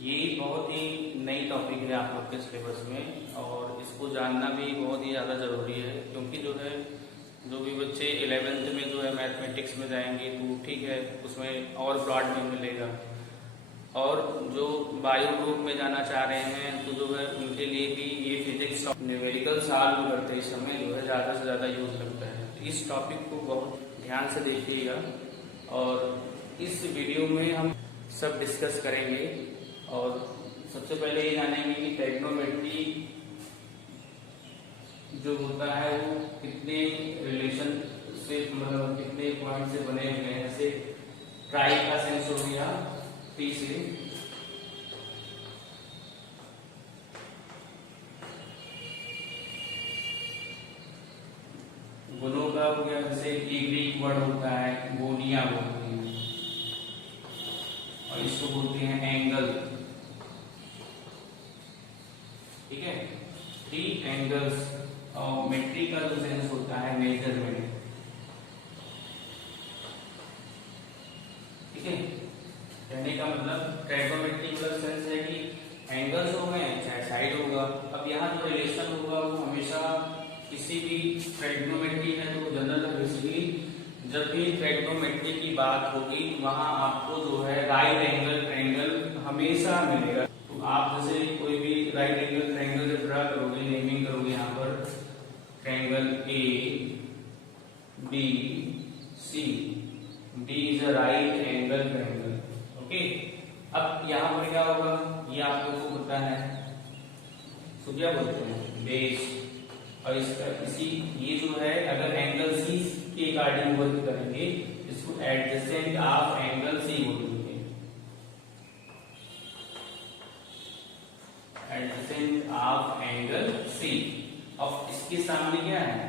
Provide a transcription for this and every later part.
ये बहुत ही नई टॉपिक है आप लोग के सिलेबस में और इसको जानना भी बहुत ही ज़्यादा ज़रूरी है, क्योंकि जो भी बच्चे 11th में जो है मैथमेटिक्स में जाएंगे तो ठीक है, उसमें और ब्रॉड में मिलेगा। और जो बायो ग्रुप में जाना चाह रहे हैं तो जो है उनके लिए भी ये फिजिक्स न्यूमेरिकल सॉल्व करते समय जो है ज़्यादा से ज़्यादा यूज लगता है। तो इस टॉपिक को बहुत ध्यान से देखिएगा और इस वीडियो में हम सब डिस्कस करेंगे। और सबसे पहले ये जानेंगे कि ट्रिग्नोमेट्री जो होता है वो कितने रिलेशन से, मतलब कितने पॉइंट से बने हुए हैं। जैसे ट्राई का सेंस हो गया टी से, गुणों का हो गया, जैसे एक ग्रीक वर्ड होता है गोनिया बोलते हैं और इसको बोलते हैं एंगल। ठीक है, थ्री एंगल्स। और मेट्री का जो सेंस होता है मेजरमेंट। ठीक है, कहने का मतलब ट्रिग्नोमेट्री का सेंस है कि एंगल्स हो गए चाहे साइड होगा। अब यहाँ जो रिलेशन होगा वो हमेशा किसी भी ट्रिग्नोमेट्री है तो जनरल बेसिकली जब भी ट्रिग्नोमेट्री की बात होगी वहां आपको जो है राइट एंगल ट्रायंगल हमेशा मिलेगा। तो आप जैसे कोई भी राइट एंगल ट्रायंगल जब ड्रा करोगे, नेमिंग करोगे, यहाँ पर triangle A B C, D is a right angle triangle. Okay, अब यहाँ पर क्या होगा ये आप लोगों को पता है, तो क्या बोलते हैं बेस। और इसका इसी ये जो है अगर एंगल सी के अकॉर्डिंग वर्क करेंगे इसको एडजेसेंट ऑफ एंगल सी बोलेंगे, एडजेसेंट ऑफ एंगल सी। अब इसके सामने क्या है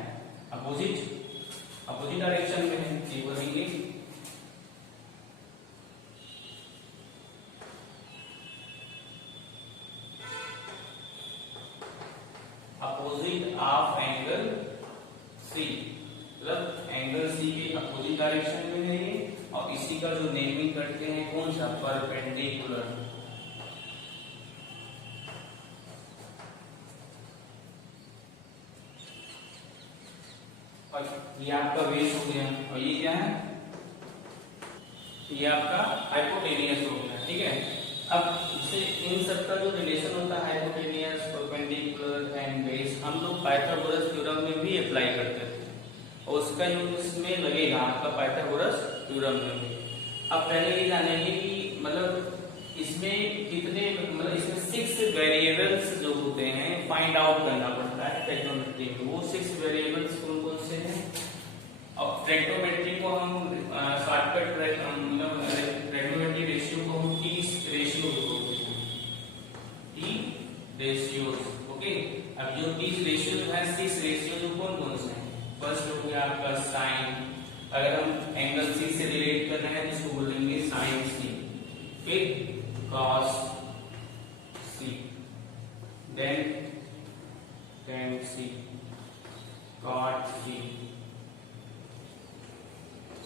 अपोजिट डायरेक्शन में है, ये बोलेंगे अपोजिट ऑफ एंगल सी, मतलब एंगल सी के अपोजिट डायरेक्शन में है ये। और इसी का जो नेमिंग करते हैं कौन सा, परपेंडिकुलर। और ये आपका बेस हो गया और ये क्या है, ये आपका हाइपोटेनियस हो गया। ठीक है, अब इससे इन सब का जो रिलेशन होता है हाइपोटेनियस, परपेंडिकुलर एंड बेस, हम लोग पाइथागोरस थ्योरम में भी अप्लाई करते थे और उसका यूज इसमें लगेगा आपका पाइथागोरस थ्योरम में भी। अब पहले ये जानेंगे कि मतलब इसमें कितने, मतलब इसमें 6 वेरिएबल्स जो होते हैं फाइंड आउट करना पड़ता है ट्रिग्नोमेट्री में। वो 6 वेरिएबल्स कौन कौन से हैं। और ट्रिग्नोमेट्री को हम शॉर्टकट ट्रिग्नोमेट्री रेशियो को हम टी रेशियो बोलते हैं, टी रेशियोज। ओके, अब जो टी रेशियो है 6 रेशियो कौन कौन से हैं। फर्स्ट हो गया आपका साइन, अगर हम एंगल सी से रिलेट कर रहे हैं तो इसको बोलेंगे साइन सी। फिर cos C, then tan C, cot C,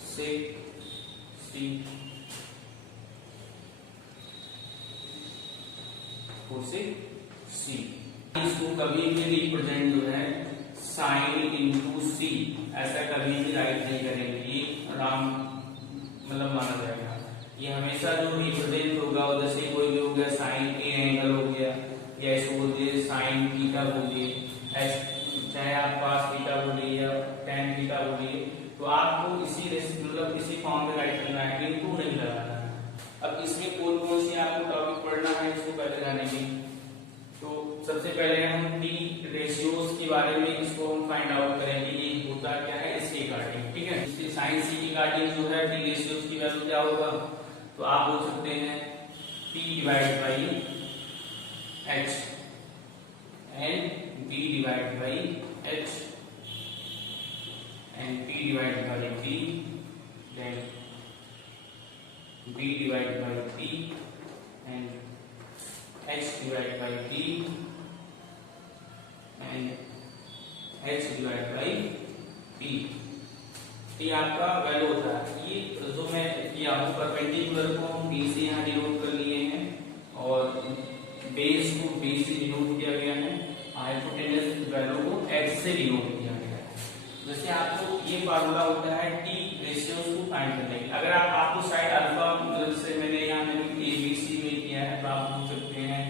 sec C, cosec C। इसको कभी भी रिप्रेजेंट जो है साइन इंटू सी ऐसा कभी भी राइट नहीं करेंगे, ये राम मतलब माना जाएगा। ये हमेशा जो रिप्रेजेंट होगा, जैसे कोई भी हो गया साइन ए एंगल हो गया, या इसको बोलिए साइन थीटा बोलिए, चाहे आप cos थीटा बोलिए या tan थीटा बोलिए, तो आपको इसी मतलब इसी फॉर्म में राइट करना है, इनटू नहीं लगाना है। अब इसमें कौन कौन सी आपको टॉपिक पढ़ना है इसको पहले जानेंगे। तो सबसे पहले हम टी रेशियोज के बारे में इसको हम फाइंड आउट करेंगे, ये होता क्या है इसके अकॉर्डिंग। ठीक है, इसके साइन सी के अकॉर्डिंग जो है टी रेशियोज की वैल्यू क्या होगा, तो आप बोल सकते हैं P divide by H and B divide by H and P divide by B, then B divide by P and H divide by B and H divide by P। ये आपका वैल्यू होता है। ये जो मैं किया हूँ परपेंडिकुलर को हम बी से यहाँ डिनोट कर लिए हैं और फॉर्मूला होता है टी रेशियो टू फाइंड करने के। अगर आपको साइड अल्फा जैसे मैंने यहाँ मैंने ए बी सी में किया है तो आप पूछ सकते हैं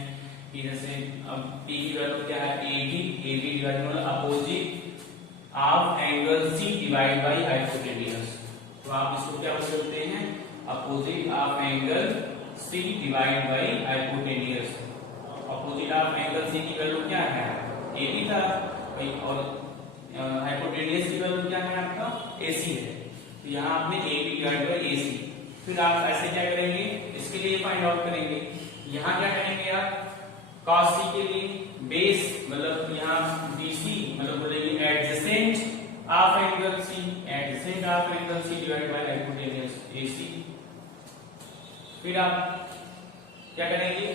कि जैसे अब टी की वैल्यू क्या है ए बी डिवाइड मतलब opposite of angle C divide by hypotenuse. तो आप इसको क्या बोल सकते हैं opposite of angle C divide by hypotenuse. Opposite of angle C की वैल्यू क्या है ए बी था और हाइपोटेन्यूज की वैल्यू क्या है आपका AC है। तो यहाँ आपने AB डिवाइड बाई AC। फिर आप ऐसे क्या करेंगे इसके लिए फाइंड आउट करेंगे। यहाँ क्या करेंगे आप cos C के लिए बेस मतलब यहाँ BC मतलब बोलेंगे adjacent of angle C divide by hypotenuse AC। फिर आप क्या करेंगे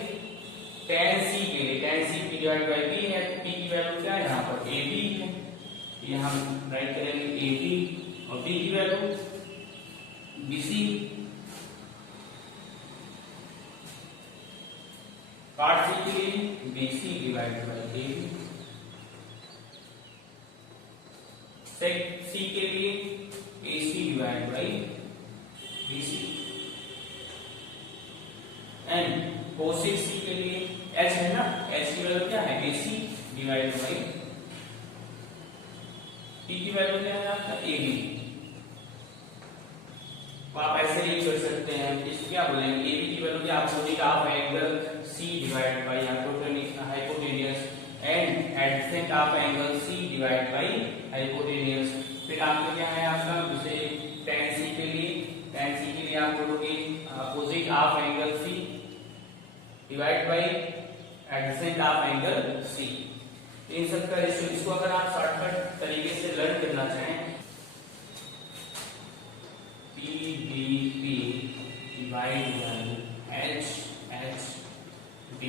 tan C के लिए tan C divide by B है। P की वैल्यू क्या है यहाँ पर AB है। ये हम राइट करेंगे AB और B की वैल्यू BC। पार्ट C के लिए BC divide by AB। Set C के लिए AC divide by BC। And cosec C के लिए H है ना H की वैल्यू क्या है AC डिवाइड बाई P की वैल्यू क्या है आपका AB। तो आप ऐसे ही कर सकते हैं इसको क्या बोलेंगे AB की वैल्यू क्या opposite of angle C divide by hypotenuse and adjacent of angle C divide by hypotenuse. फिर आपका क्या है आपका जैसे tan C के लिए आप बोलोगे opposite of angle C divide by adjacent of angle C। इन सब का रेशियो इसको अगर आप शॉर्टकट तरीके से लर्न करना चाहें PDP डिवाइड बाई HHB।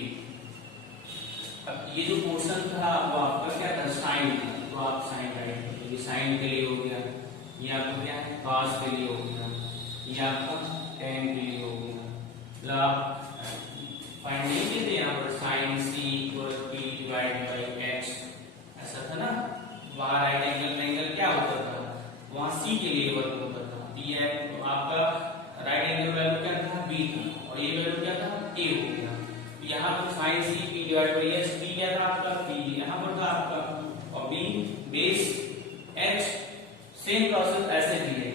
अब ये जो पोर्शन था वो आपका क्या था साइन था तो आप साइन राइट करेंगे। साइन के लिए हो गया ये आपका क्या है cos के लिए हो गया ये आपका tan के लिए हो गया। मतलब आप फाइंड नहीं किए थे यहाँ पर sine C equal P divide by H ऐसा था ना। वहां राइट एंगल क्या होता था वहां C के लिए वर्क होता था P है तो आपका राइट एंगल वैल्यू क्या था B था और ये वैल्यू क्या था A हो गया। यहाँ पर sine C P divide by H P क्या था आपका P यहाँ पर था आपका और B base H same process ऐसे भी है।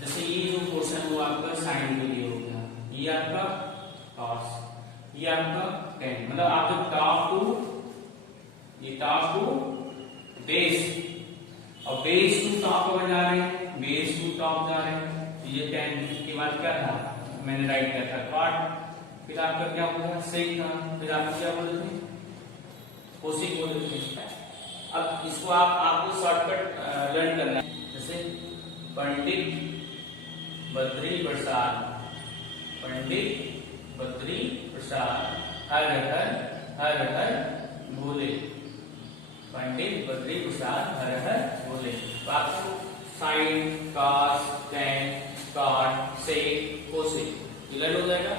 जैसे ये जो पोर्शन वो आपका साइन के लिए हो गया ये आपका cos ये आपका tan मतलब आप जब टॉप टू बेस और बेस टू टॉप पर जा रहे हैं बेस टू टॉप जा रहे हैं तो ये tan के बाद क्या था मैंने राइट किया था cot। फिर आपका क्या होगा sec था फिर आपको क्या बोलते थे कोसेक बोलते थे। अब इसको आपको शॉर्टकट लर्न करना है। जैसे पंडित बद्री प्रसाद हर हर भोले। पंडित बद्री प्रसाद हर हर भोले। तो आपको sine cos tan cot sec cosec learn हो जाएगा।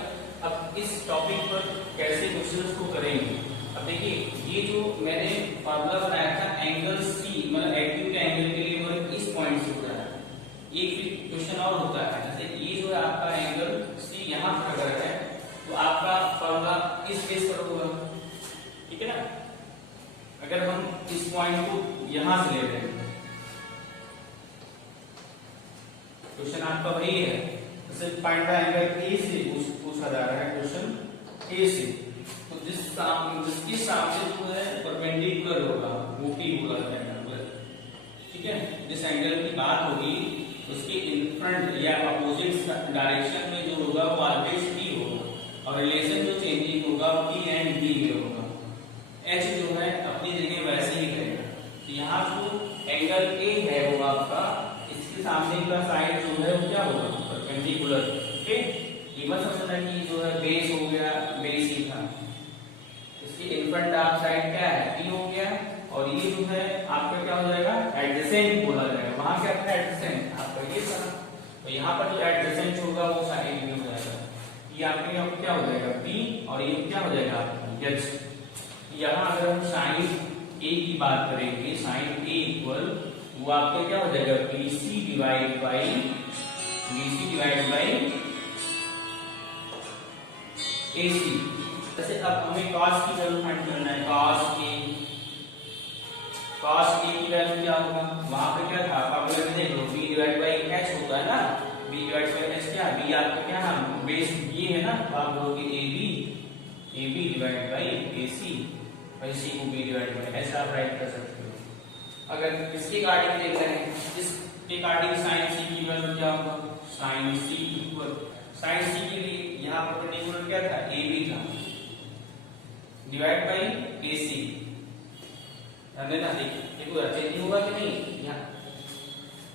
अब इस टॉपिक पर कैसे क्वेश्चंस को करेंगे। अब देखिए ये जो मैंने फार्मूला बनाया था एंगल C मतलब एक्यूट एंगल के लिए और इस पॉइंट से होता है। एक फिर क्वेश्चन और होता है जैसे ये जो है आपका एंगल C यहाँ पर अगर है तो आपका फार्मूला इस बेस पर होगा ठीक है ना। अगर हम इस पॉइंट को यहां से ले रहे हैं क्वेश्चन आपका वही है जैसे फाइंड द एंगल A से पूछा जा रहा है क्वेश्चन A से तो जिसके सामने जो है परपेंडिकुलर होगा वो P होगा एंगल ठीक है। जिस एंगल की बात होगी उसके इन फ्रंट या अपोजिट डायरेक्शन में जो होगा वो ऑलवेज P होगा और रिलेशन जो चेंजिंग होगा P एंड D में होगा। H जो है अपनी जगह वैसे ही रहेगा। तो यहाँ जो एंगल A है वो आपका इसके सामने का साइड जो है वो क्या होगा परपेंडिकुलर ओके। ये मत समझना कि जो है बेस हो गया बेस ही था इसकी इन फ्रंट ऑफ साइड क्या है P हो गया और ये जो है आपका क्या हो जाएगा एडजेसेंट बोला जाएगा। वहां क्या था एडजेसेंट आपका ये था तो यहाँ पर जो एडजेसेंट होगा वो साइड में हो जाएगा। ये आपके यहाँ क्या हो जाएगा P और ये क्या हो जाएगा आपका H। यहाँ अगर हम साइन A की बात करेंगे साइन A इक्वल वो आपका क्या हो जाएगा, BC डिवाइड बाई AC। जैसे अब हमें cos की वैल्यू फाइंड करना है, cos A की वैल्यू क्या होगा, वहां पे क्या था फॉर्मूला में देख लो, B डिवाइड बाई H होता है ना, B डिवाइड बाई H क्या, B आपका क्या है, बेस ये है ना, तो आप बोलोगे AB डिवाइड बाई AC और इसी को B डिवाइड बाई H आप राइट कर सकते हो। अगर इसके रिगार्डिंग देख रहे हैं, इसके रिगार्डिंग sin C की वैल्यू क्या होगा, sin C equal, sin C के लिए यहाँ पर पर्टिकुलर क्या था, AB था डिवाइड बाई AC, है ना, देखो चेंज होगा कि नहीं,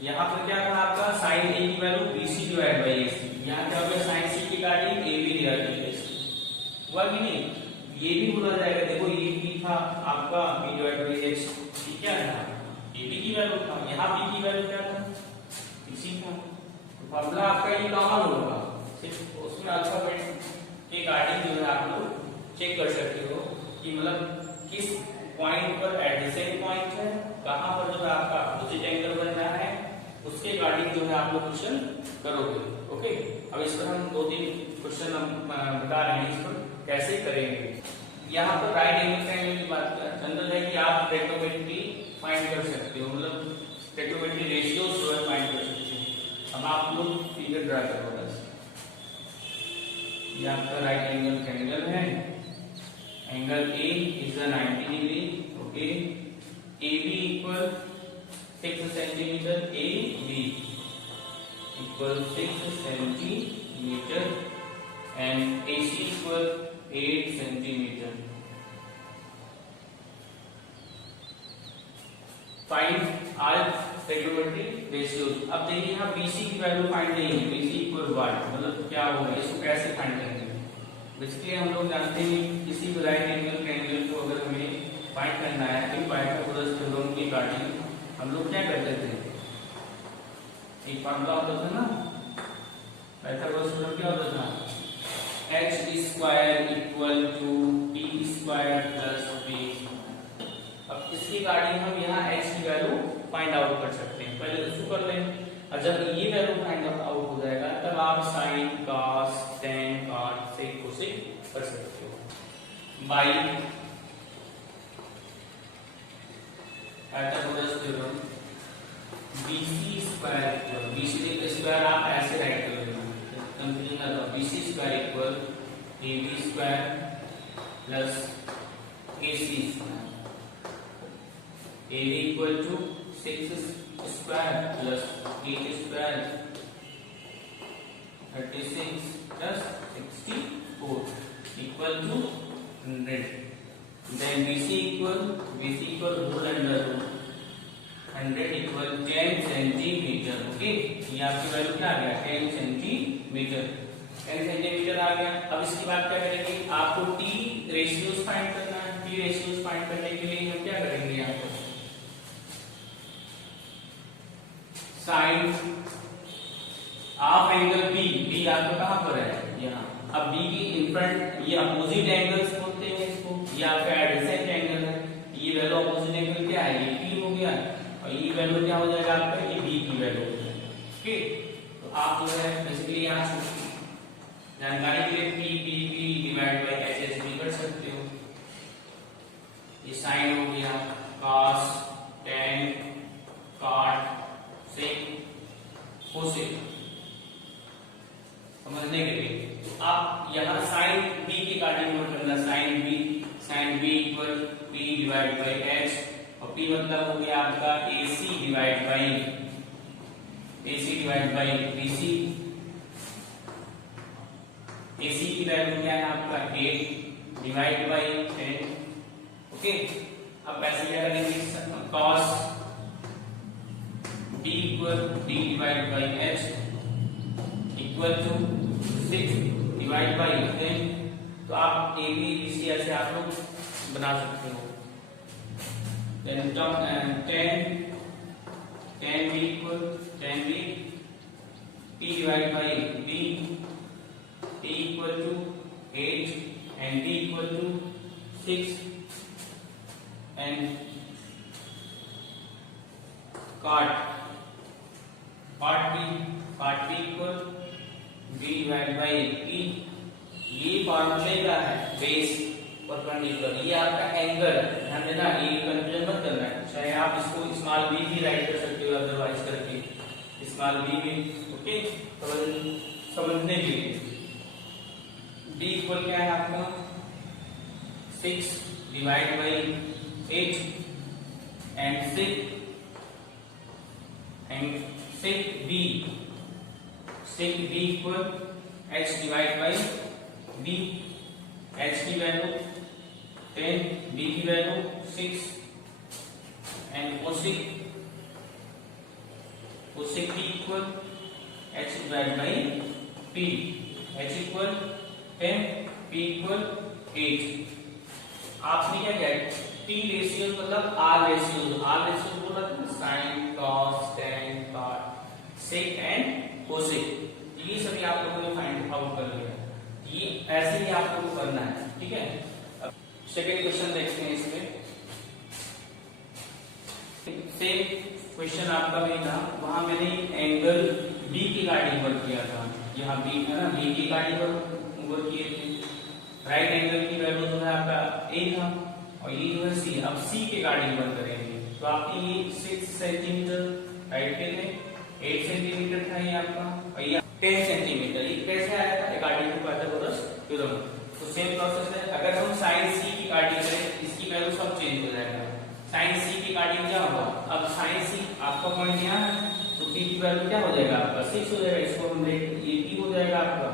यहाँ पर क्या था आपका sin A की value BC divide by AC, यहाँ क्या हो गया sin C की regarding AB divide by AC, हुआ कि नहीं, ये भी बोला जाएगा, देखो ये भी था आपका B डिवाइड बाई H, ये क्या था AB की वैल्यू था, यहाँ B की वैल्यू क्या था, BC था, तो फॉर्मूला आपका ये कॉमन होगा, सिर्फ उसमें अल्फाबेट के रिगार्डिंग जो है आप लोग चेक कर सकते हो कि मतलब किस पॉइंट पर एडजेसेंट पॉइंट है, कहां पर जो है आपका अपोजिट एंगल बन रहा है, उसके रिगार्डिंग जो है आप लोग क्वेश्चन करोगे। ओके, अब इस पर हम 2-3 क्वेश्चन हम बता रहे हैं, इस पर कैसे करेंगे। यहाँ पर राइट एंगल ट्रायंगल की बात कर, जनरल है कि आप ट्रिग्नोमेट्री फाइंड कर सकते हो, मतलब ट्रिग्नोमेट्री रेशियोज जो है फाइंड कर सकते हो। अब आप लोग फिगर ड्रा करो, बस ये आपका राइट एंगल ट्रायंगल है, angle A is a 90 degree, okay, AB equal 6 centimeter, AB equal 6 centimeter and AC equal 8 centimeter. Find all trigonometry ratios. अब देखिए यहाँ BC की वैल्यू फाइंड नहीं है, BC equal 1, मतलब क्या होगा, इसको कैसे फाइंड करेंगे। बेसिकली हम लोग जानते हैं किसी भी राइट एंगल ट्रायंगल को अगर हमें फाइंड करना है तो पाइथागोरस थ्योरम की रिगार्डिंग हम लोग क्या करते थे, एक फॉर्मूला होता था ना, पाइथागोरस थ्योरम क्या होता था, h square equal to p square plus b। अब इसकी रिगार्डिंग हम यहाँ h की वैल्यू फाइंड आउट कर सकते हैं, पहले इसको कर लें, और जब ये वैल्यू फाइंड आउट हो जाएगा तब आप sin cos tan cot sec cosec कर सकते हो by Pythagoras theorem. BC square equal, BC square आप ऐसे राइट कर लेना, कंफ्यूजन ना हो, BC square equal AB square plus AC square, AB equal to 6 square plus 8 square 36 plus 64 equal to 100। Then BC equal whole under root 100 equal 10 centimetre. Okay, ये आपकी value क्या आ गया, 10 सेंटीमीटर, 10 सेंटीमीटर आ गया। अब इसके बाद क्या करेंगे, आपको T रेशियोज फाइंड करना है। T रेशियोज फाइंड करने के लिए हम क्या करेंगे, आपको साइन ऑफ एंगल B आपका कहां पर है, यहाँ। अब B की इन फ्रंट, ये अपोजिट एंगल्स बोलते हैं इसको, ये आपका एडजेसेंट एंगल है, ये वैल्यू अपोजिट एंगल क्या है, ये P हो गया, और ये वैल्यू क्या हो जाएगा आपका, ये B की वैल्यू हो जाएगी। ओके, तो आप जो है बेसिकली यहाँ जानकारी के लिए P डिवाइड बाय HS भी कर सकते हो। ये साइन हो गया, cos tan cot sec cosec, समझने के लिए आप यहाँ साइन B की रिगार्डिंग नोट करना, sine B equal P divide by H, और P मतलब हो गया आपका AC divide by BC। AC की वैल्यू क्या है आपका 8 डिवाइड बाई 10। ओके, अब ऐसे क्या करेंगे, cos B equal D divide by H equal to 6 divide by 10। तो आप AB BC ऐसे आप लोग बना सकते हो। Then 10 B equal 10 B P divide by D, P equal to 8 and D equal to 6 and cot B equal B divide by P. ये फॉर्मूले का है बेस परपेंडिकुलर, ये आपका एंगल, ध्यान देना, ये कंफ्यूजन मत करना है। चाहे आप इसको स्मॉल बी भी राइट कर सकते हो अदरवाइज करके स्मॉल बी भी, ओके, समझने के लिए। डी इक्वल क्या है आपका 6 divide by 8 and 6 b equal h divide by b। h की वैल्यू 10, b की value 6 and cosec b equal h divide by p। h equal 10, p equal 8। आपने क्या किया, t रेशियो मतलब r रेशियो बोला था, sin cos tan cot sec and cosec, ये सभी आप लोगों ने फाइंड आउट कर लिया। ये ऐसे ही आप लोगों को करना है, ठीक है। सेकंड क्वेश्चन देखते हैं। इसमें सेम क्वेश्चन आपका भी था, वहां मैंने एंगल बी की गाड़ी वर्क किया था। यहाँ बी है ना, बी की गाड़ी वर्क किए थे। राइट एंगल की वैल्यू जो है आपका ए था और ये जो है सी। अब सी के गाड़ी वर्क करेंगे तो आपकी ये 6 सेंटीमीटर राइट के थे, 8 सेंटीमीटर था ये आपका, और ये 10 सेंटीमीटर। ये कैसे आया था, कार्डियन पाइथागोरस थ्योरम। तो सेम प्रोसेस है। अगर हम साइन सी की कार्डियन करें, इसकी वैल्यू सब चेंज हो जाएगा। साइन सी की कार्डियन क्या होगा, अब साइन सी आपका पॉइंट यहाँ है तो बी की वैल्यू क्या हो जाएगा आपका 6 हो जाएगा। इसको हम देख, ये बी हो जाएगा आपका,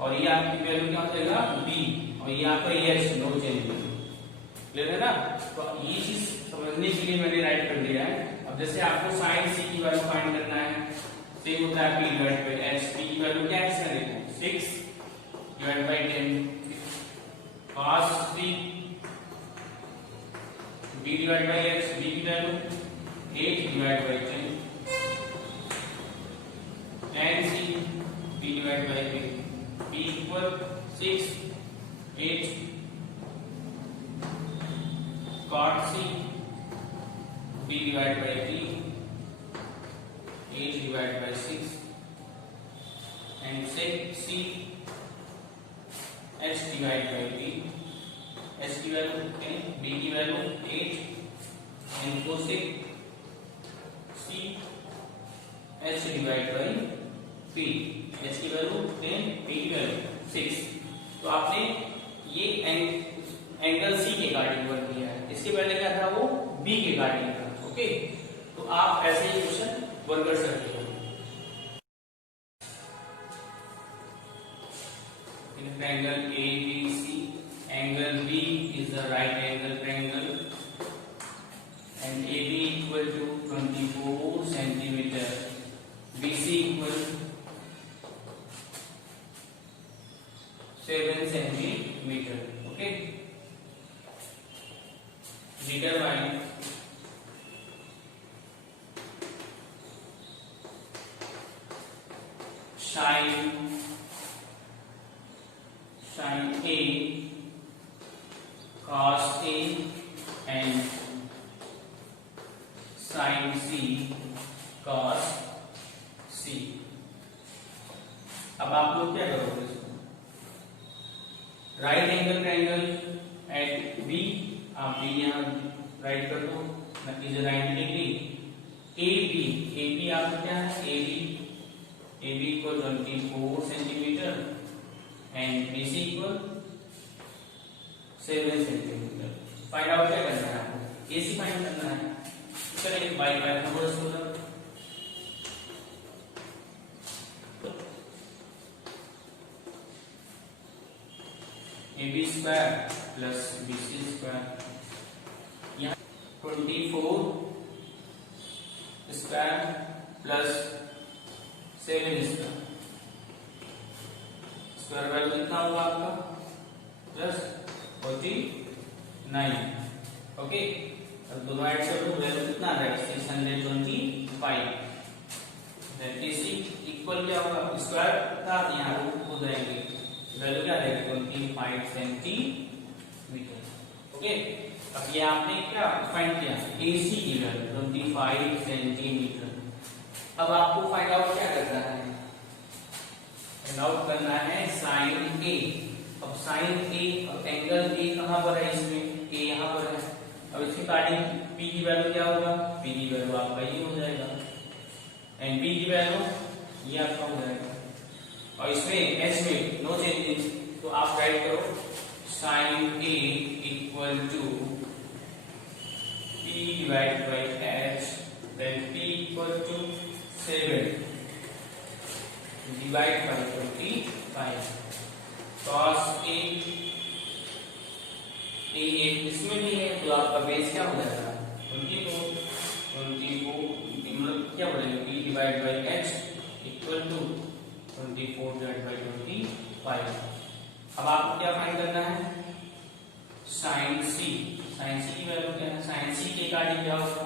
और ये आपकी वैल्यू क्या हो जाएगा बी, और ये आपका एच, नो चेंज। क्लियर है ना। तो ये चीज समझने के लिए मैंने राइट कर दिया है। अब जैसे आपको साइन सी की वैल्यू फाइंड करना है, सेम होता है P divide by H. P की वैल्यू क्या है, 6 divide by 10 cos c, b divide by h, b की value 8 divide by 10 tan c, b divide by p, p equal 6 8 cot c, b divide by p 8 divided by 6 and sec c h divided by p। h की value 10, b की value 8 and cosec c h divided by p। h की value 10, p की value 6। तो आपने ये angle c के guardian work किया है। इसके पहले क्या था, वो b के गार्डियन था। ओके, तो आप ऐसे ही क्वेश्चन वर्क कर सकते हो। Triangle ABC, angle B is the right angle triangle and AB equal to 24 centimeter, BC equal 7 centimeter. Okay, determine sin A cos A and sin C cos C। अब आप लोग क्या करोगे, right angle triangle at B, आप B यहाँ write कर दो, is 90 degree. A B आपका क्या है, A B equal 24 centimetre and B C equal 7 centimetre. Find out क्या करना है आपको, ए सी फाइंड करना है। चलिए by Pythagoras theorem, AB square plus BC square, यहाँ 24 square plus 7 square, square value कितना होगा आपका प्लस 49। ओके, अब दोनों ऐड कर दो, वैल्यू कितना आ रहा है 625। दैट इज इक्वल क्या होगा, स्क्वायर था यहाँ रूट हो जाएंगे, वैल्यू क्या रहेगी 25 सेंटीमीटर। ओके, अब ये आपने क्या फाइंड किया, AC की वैल्यू 25 सेंटीमीटर। अब आपको फाइंड आउट क्या करना है, फाइंड आउट करना है साइन A। अब साइन A, अब एंगल A कहां पर है, इसमें A यहां पर है। अब इसके अकॉर्डिंग P की वैल्यू क्या होगा, P की वैल्यू आपका ये हो जाएगा, एंड P की वैल्यू ये आपका हो जाएगा। और इसमें H में नो चेंजेस, तो आप राइट करो sine A equal to P divide by H, then P equal to 7 divide by 25 cos A इसमें भी है, तो आपका बेस क्या हो जाएगा 24 मतलब क्या बोलेंगे P divide by H equal to 24 divide by 25। अब आपको क्या फाइंड करना है, साइन C की वैल्यू क्या है, साइन C के अकॉर्डिंग क्या होगा,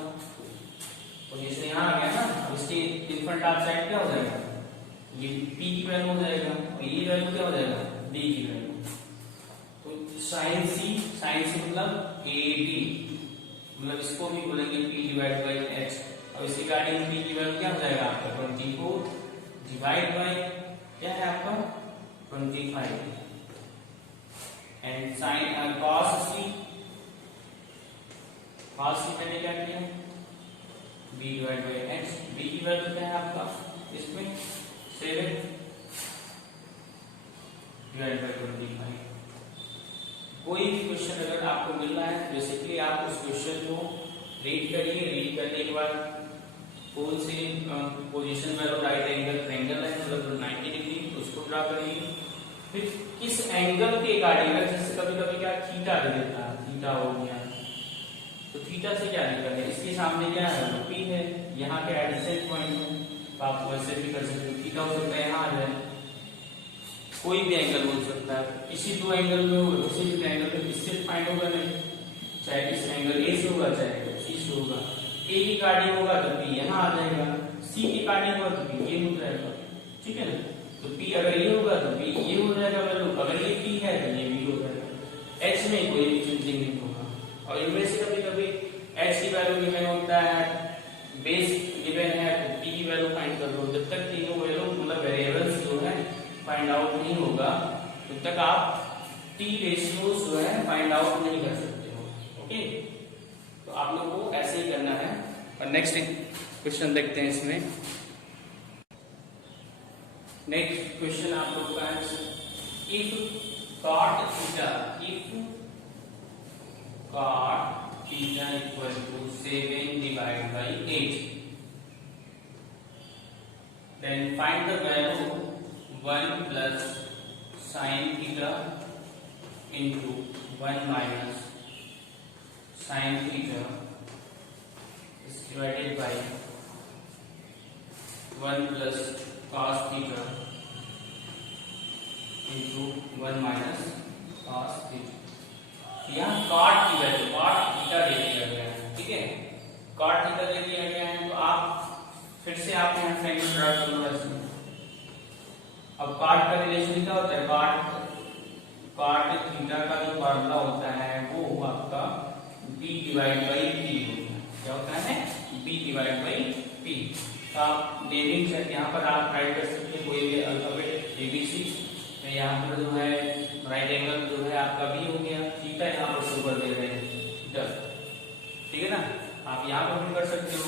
तो जैसे यहाँ आ गया ना, अब इसके डिफरेंट आप साइड क्या हो जाएगा, ये P की वैल्यू हो जाएगा और ये वैल्यू क्या हो जाएगा D की वैल्यू। तो साइन C मतलब AB, मतलब इसको भी बोलेंगे P डिवाइड बाई H, और इसके अकॉर्डिंग P की वैल्यू क्या हो जाएगा आपका 24 डिवाइड बाई क्या है आपका 25, एंड साइन cos C मैंने क्या किया B divide by H, B की वैल्यू क्या है आपका इसमें 7 डिवाइड बाई 25। कोई भी क्वेश्चन अगर आपको मिल रहा है, बेसिकली आप उस क्वेश्चन को रीड करिए, रीड करने के बाद कौन सी पोजीशन में राइट एंगल है मतलब 90 डिग्री, उसको ड्रा करिए। फिर किस एंगल के अकॉर्डिंग, जैसे कभी कभी क्या थीटा दे देता है, थीटा हो गया, तो थीटा से क्या निकल है, इसके सामने क्या है P है, यहाँ के एडजेसेंट पॉइंट है, तो आप वैसे भी कर सकते हो, थीटा हो सकता है यहाँ आ जाए, कोई भी एंगल हो सकता है, इसी दो एंगल में हो, किसी भी एंगल में इससे फाइंड होगा नहीं, चाहे इस एंगल A से होगा चाहे C से होगा। A की अकॉर्डिंग होगा तो P यहाँ आ जाएगा, C की अकॉर्डिंग होगा तो P ये हो जाएगा, ठीक है ना। तो P अगर ये होगा तो P ये हो जाएगा वैल्यू, अगर ये P है तो ये भी हो जाएगा, H में कोई भी चेंजिंग नहीं होगा। और इनमें से कभी कभी H की वैल्यू गिवन होता है, बेस गिवन है, तो P की वैल्यू फाइंड कर लो। जब तक तीनों वैल्यू मतलब वेरिएबल्स जो है फाइंड आउट नहीं होगा तब तक आप T रेशियोज जो है फाइंड आउट नहीं कर सकते हो, ओके। तो आप लोग को ऐसे ही करना है। और नेक्स्ट क्वेश्चन देखते हैं, इसमें नेक्स्ट क्वेश्चन आप लोग का है, if cot theta equal to 7 divide by 8, then find the value 1 plus sine theta into 1 minus sine theta is divided by 1 plus cos theta into 1 minus cos theta. यहाँ cot की value cot theta दे दिया गया है, ठीक है, cot theta दे दिया गया है, तो आप फिर से आप यहाँ ट्रायंगल ड्रा कर लो ऐसे। अब cot का रिलेशन क्या होता है, cot थीटा का जो फार्मूला होता है वो आपका b डिवाइड बाई p होता है, क्या होता है b डिवाइड बाई p। तो आप नेमिंग सेट यहाँ पर आप राइट कर सकते हैं, कोई भी अल्फाबेट ABC, यहाँ पर जो है राइट एंगल जो है आपका B हो गया, थीटा यहाँ पर सुपर दे रहे हैं थीटा, ठीक है ना, आप यहाँ पर भी कर सकते हो।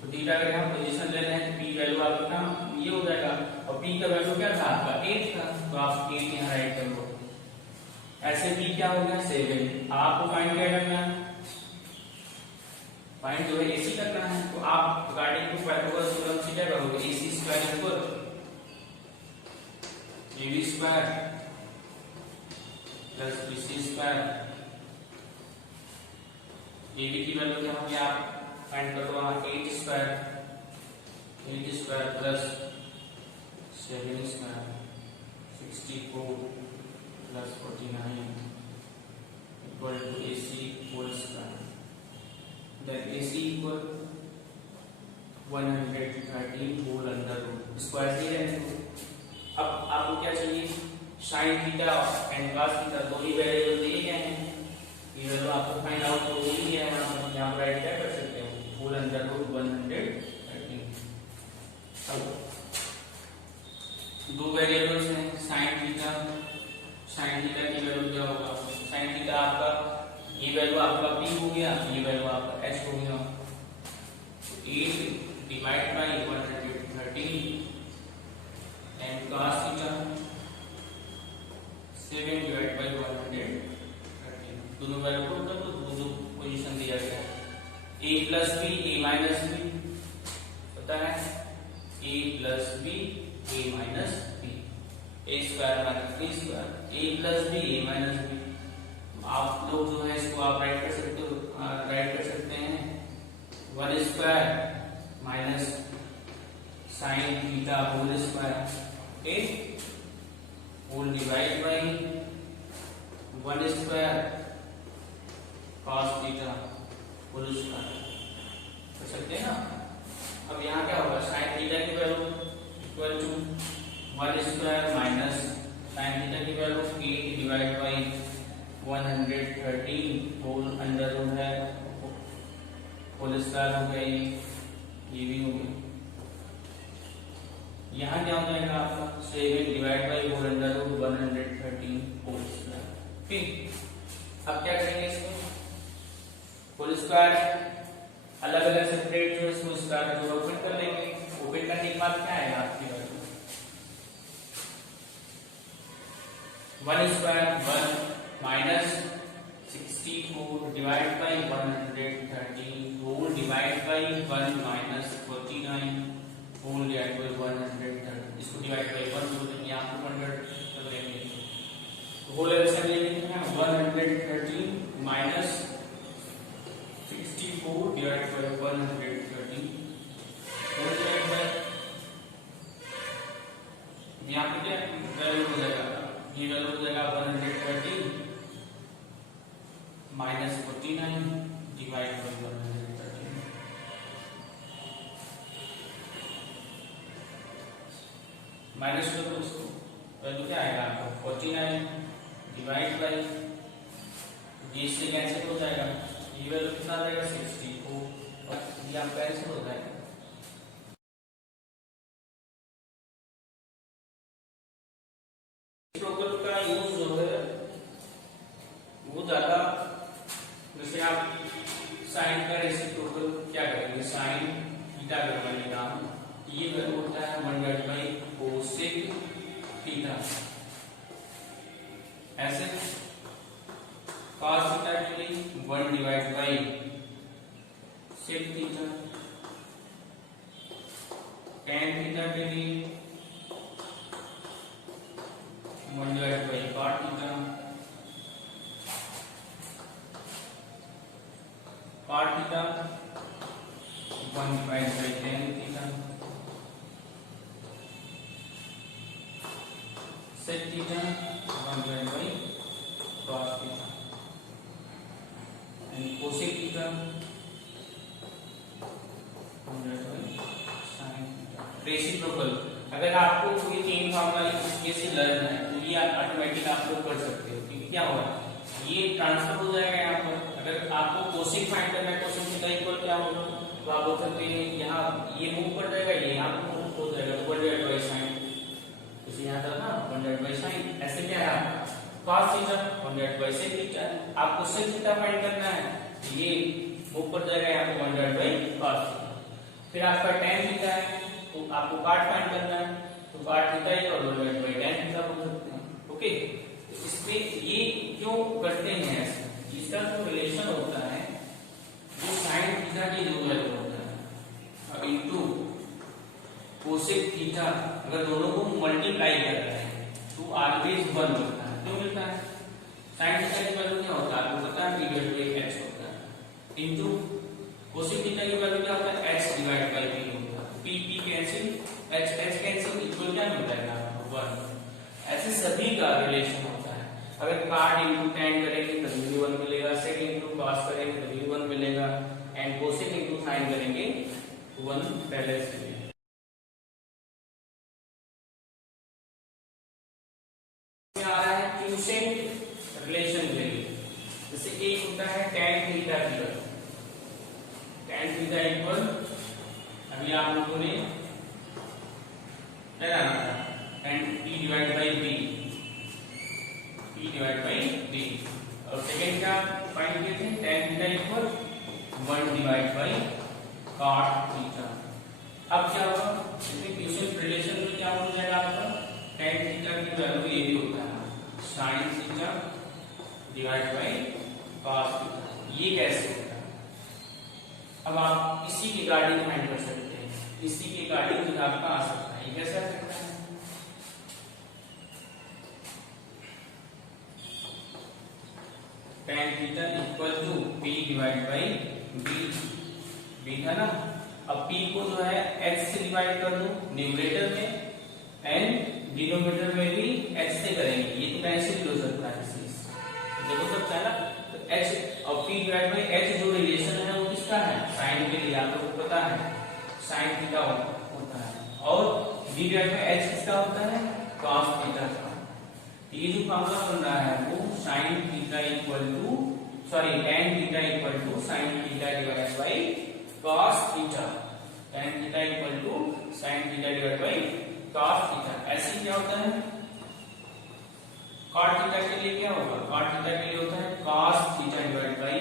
तो थीटा का यहाँ पोजीशन ले रहे हैं, P वैल्यू आपका ये हो जाएगा, और P का वैल्यू क्या था आपका 8 था, तो आप 8 यहाँ राइट कर लो। ऐसे P क्या हो गया 7, आपको फाइंड क्या करना है, फाइंड जो है AC करना है, तो आप अकॉर्डिंग टू पाइथागोरस थ्योरम से क्या करोगे, AC square equal AB square plus BC square, AB की वैल्यू क्या होगी आप फाइंड कर लो, 8 square plus 7 square 64 plus 49 equal to AC whole square, then AC equal 113 whole under root square दे रहे हैं। अब आपको क्या चाहिए, sine theta and cos theta, दो ही वेरिएबल दिए गए हैं, ये वैल्यू आपको फाइंड आउट होगी। ये वैल्यू आपका p हो गया, ये वैल्यू आपका h हो गया। 8 divide by 113 and cos theta 7 divide by 113, दोनों वैल्यू को कर दो, जो पोजीशन दिया गया है a plus b a minus b, पता है a plus b a minus b, a square minus b square, a plus b a minus b. आप लोग जो है इसको आप राइट कर सकते हो, राइट कर सकते हैं 1 square minus sine theta whole square, okay, whole divide by 1 square cos theta whole square कर सकते हैं ना। अब यहाँ क्या होगा, साइन थीटा की value equal to 1 square minus sine theta की value 8 divide by 113 whole under root है, होल स्क्वायर हो गया, ये भी हो गया। यहाँ क्या हो जाएगा आपका 7 divide by whole under root 113 whole square. फिर अब क्या करेंगे, इसको होल स्क्वायर अलग अलग सेपरेट जो इसको स्क्वायर जो ओपन कर लेंगे। ओपन करने के बाद क्या है आपकी value 1 square 1 minus 64 divide by 113 whole divide by 1 minus 49 whole divide by 130, इसको डिवाइड बाई 1 बोल देंगे, यहाँ को कन्वर्ट कर लेंगे, होल आंसर ले लेंगे 113 minus 64 divide by 113 whole divide by, यहाँ पे क्या वैल्यू हो जाएगा, ये वैल्यू हो जाएगा 113 माइनस 49 डिवाइड बाई 113, माइनस करो उसको, वैल्यू क्या आएगा आपको 49 डिवाइड बाई, ये से कैंसिल हो जाएगा, ये वैल्यू कितना आ जाएगा 64, और ये आपका कैंसिल हो जाएगा। प्रोग्राम का यूज जो है वो ज्यादा, जैसे आप साइन का रेसिप्रोकल क्या करेंगे, साइन थीटा करवाएंगे नाम, ये वैल्यू होता है 1/, कोसेक थीटा, ऐसे cos थीटा के लिए 1/, सेक थीटा, tan थीटा के लिए 1/, cot theta, cot theta 1/, tan theta, sec theta 1/, cos theta, and cosec theta 1/, sin theta. Reciprocal अगर आपको कोई तीन फॉर्मूला इसके से लर्न है तो ये आप ऑटोमेटिक आप लोग कर सकते हो, क्योंकि क्या होगा ये ट्रांसफर हो जाएगा यहाँ पर। अगर आपको कोसेक फाइंड करना है, कोसेक थीटा इक्वल क्या होगा, तो आप बोल सकते हैं यहाँ ये मूव कर जाएगा, ये यहाँ पर मूव हो जाएगा, 1/, sin, इसे यहाँ था ना 1/, sin, ऐसे क्या है आपका cos थीटा 1/, sec थीटा, आपको sec थीटा फाइंड करना है, ये मूव कर जाएगा यहाँ पे 1/, cos थीटा। फिर आपका tan थीटा है तो आपको cot फाइंड करना है, तो cot theta equal 1/, tan theta बोल सकते हैं, ओके। इसमें ये क्यों करते हैं, इसका जो रिलेशन होता है वो sin थीटा की जो वैल्यू होता है अब इनटू कोसेक थीटा, अगर दोनों को मल्टीप्लाई कर रहे हैं तो ऑलवेज 1 होता है। क्यों मिलता है, sin थीटा की वैल्यू क्या होता है आपको पता है, p/h होता है, इनटू कोसेक थीटा की वैल्यू क्या होता है, h/p होता है, p cancel, h cancel, equal क्या मिल जाएगा आपको 1। ऐसे सभी का रिलेशन होता है। अगर cot इनटू tan करेंगे तभी भी 1 मिलेगा, sec इनटू cos करेंगे तभी भी 1 मिलेगा, एंड कोसेक इनटू sin करेंगे 1 पहले से मिलेगा। आ रहा है क्यूसेंट रिलेशन के लिए, जैसे एक होता है tan थीटा की वैल्यू, tan थीटा इक्वल, अभी आप लोगों ने क्या जाना था, tan p/b, p/b, और सेकंड क्या फाइंड किए थे, tan theta equal 1 divide by cot theta. अब क्या होगा, इसमें क्वेश्चन रिलेशन में क्या हो जाएगा आपका, tan थीटा की वैल्यू ये भी होता है sin theta divide by cos theta. ये कैसे होता है, अब आप इसी की गाड़ी फाइंड कर सकते हैं, इसी की गाड़ी में आपका आ सकता है। ये कैसे आ सकता है, tan theta equal to p divide by b था ना। अब p को जो है h से डिवाइड कर दो न्यूमरेटर में, एंड डिनोमिनेटर में भी h से करेंगे, ये तो कैंसिल भी हो सकता है इसी से, हो सकता है ना। तो h और p डिवाइड बाई h जो रिलेशन है वो किसका है, साइन के लिए, आप लोगों को पता है साइन थीटा होता है, और b डिवाइड बाई h किसका होता है, cos थीटा का। ये जो फॉर्मूला बन रहा है वो sin theta equal to tan theta equal to sin theta divide by cos theta, tan theta equal to sin theta divide by cos theta. ऐसे क्या होता है, cot थीटा के लिए क्या होगा, cot थीटा के लिए होता है cos theta divide by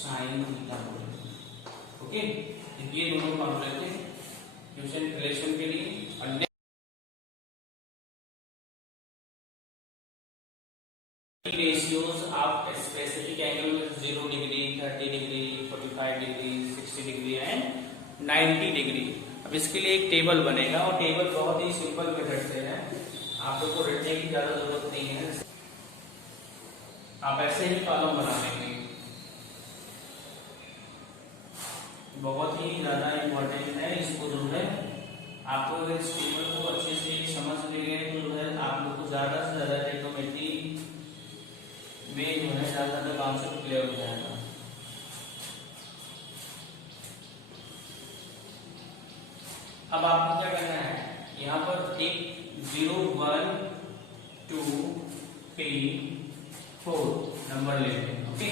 sin theta. Okay, ये दोनों फॉर्मूले थे क्वेश्चन रिलेशन के लिए। और ratios of specific angle with 0 degree, 30 degree, 45 degree, 60 degree and 90 degree। अब इसके लिए एक टेबल बनेगा, और टेबल बहुत ही सिंपल मेथड से है, आप लोग को रटने की ज्यादा जरूरत नहीं है, आप ऐसे ही कॉलम बना लेंगे। बहुत ही ज्यादा इम्पोर्टेंट है, इसको जो है आप लोग इस टेबल को अच्छे से समझ लेंगे तो जो है आप लोग को ज्यादा से ज्यादा ट्रिग्नोमेट्री में जो है ज्यादा कॉन्सेप्ट क्लियर हो जाएगा। अब आपको क्या करना है, यहाँ पर एक 0 1 2 3 4 नंबर लेते हैं। ओके,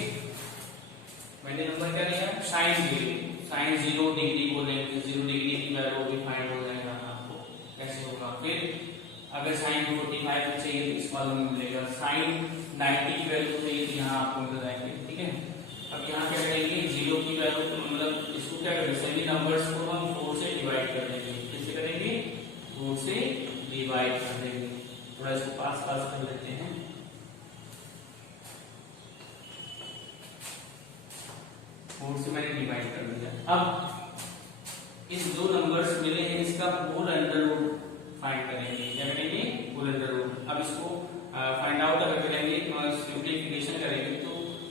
मैंने नंबर क्या लिया, साइन डिग्री, साइन 0 डिग्री बोलेंगे, 0 डिग्री की वैल्यू भी फाइंड हो जाएगा आपको कैसे होगा। फिर अगर साइन 45 चाहिए तो इस कॉलम में मिलेगा, साइन 90 की वैल्यू चाहिए तो यहाँ आपको मिल जाएंगे। ठीक है, अब यहाँ क्या करेंगे, 0 की वैल्यू तो मतलब इसको क्या करेंगे, सभी नंबर्स को हम 4 से डिवाइड कर देंगे। कैसे करेंगे, 4 से डिवाइड कर देंगे। थोड़ा इसको पास पास कर लेते हैं, 4 से मैंने डिवाइड कर दिया। अब इस दो नंबर्स मिले हैं, इसका होल अंडर रूट फाइंड करेंगे, क्या करेंगे, होल अंडर रूट। अब इसको फाइंड आउट अगर करेंगे, सिंप्लीफिकेशन करेंगे तो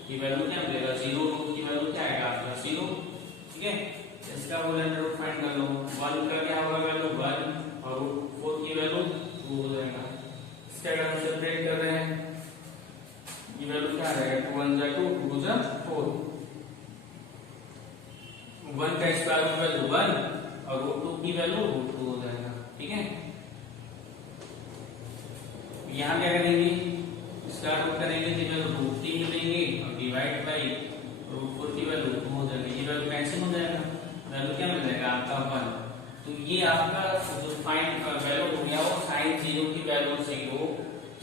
ये वैल्यू क्या मिलेगा, 0 रूट की वैल्यू क्या आएगा आपका 0। ठीक है, इसका होल अंडर रूट फाइंड कर लो, 1 का क्या होगा वैल्यू 1, और रूट 4 की वैल्यू 2 हो जाएगा। इसका अगर हम सेपरेट कर रहे हैं, ये वैल्यू क्या रहेगा, 2 1 जा 2, 2 जा 4, 1 का स्क्वायर रूट वैल्यू 1 और रूट 2 की वैल्यू रूट 2 हो जाएगा। ठीक है, यहाँ क्या करेंगे, स्क्वायर रूट करेंगे तो वैल्यू रूट 3 मिलेंगे, और डिवाइड बाई रूट 4 की वैल्यू 2 हो जाएगी, ये वैल्यू कैंसिल हो जाएगा, वैल्यू क्या मिल जाएगा आपका 1। तो ये आपका जो फाइंड वैल्यू हो गया वो साइन 0 की वैल्यू 0,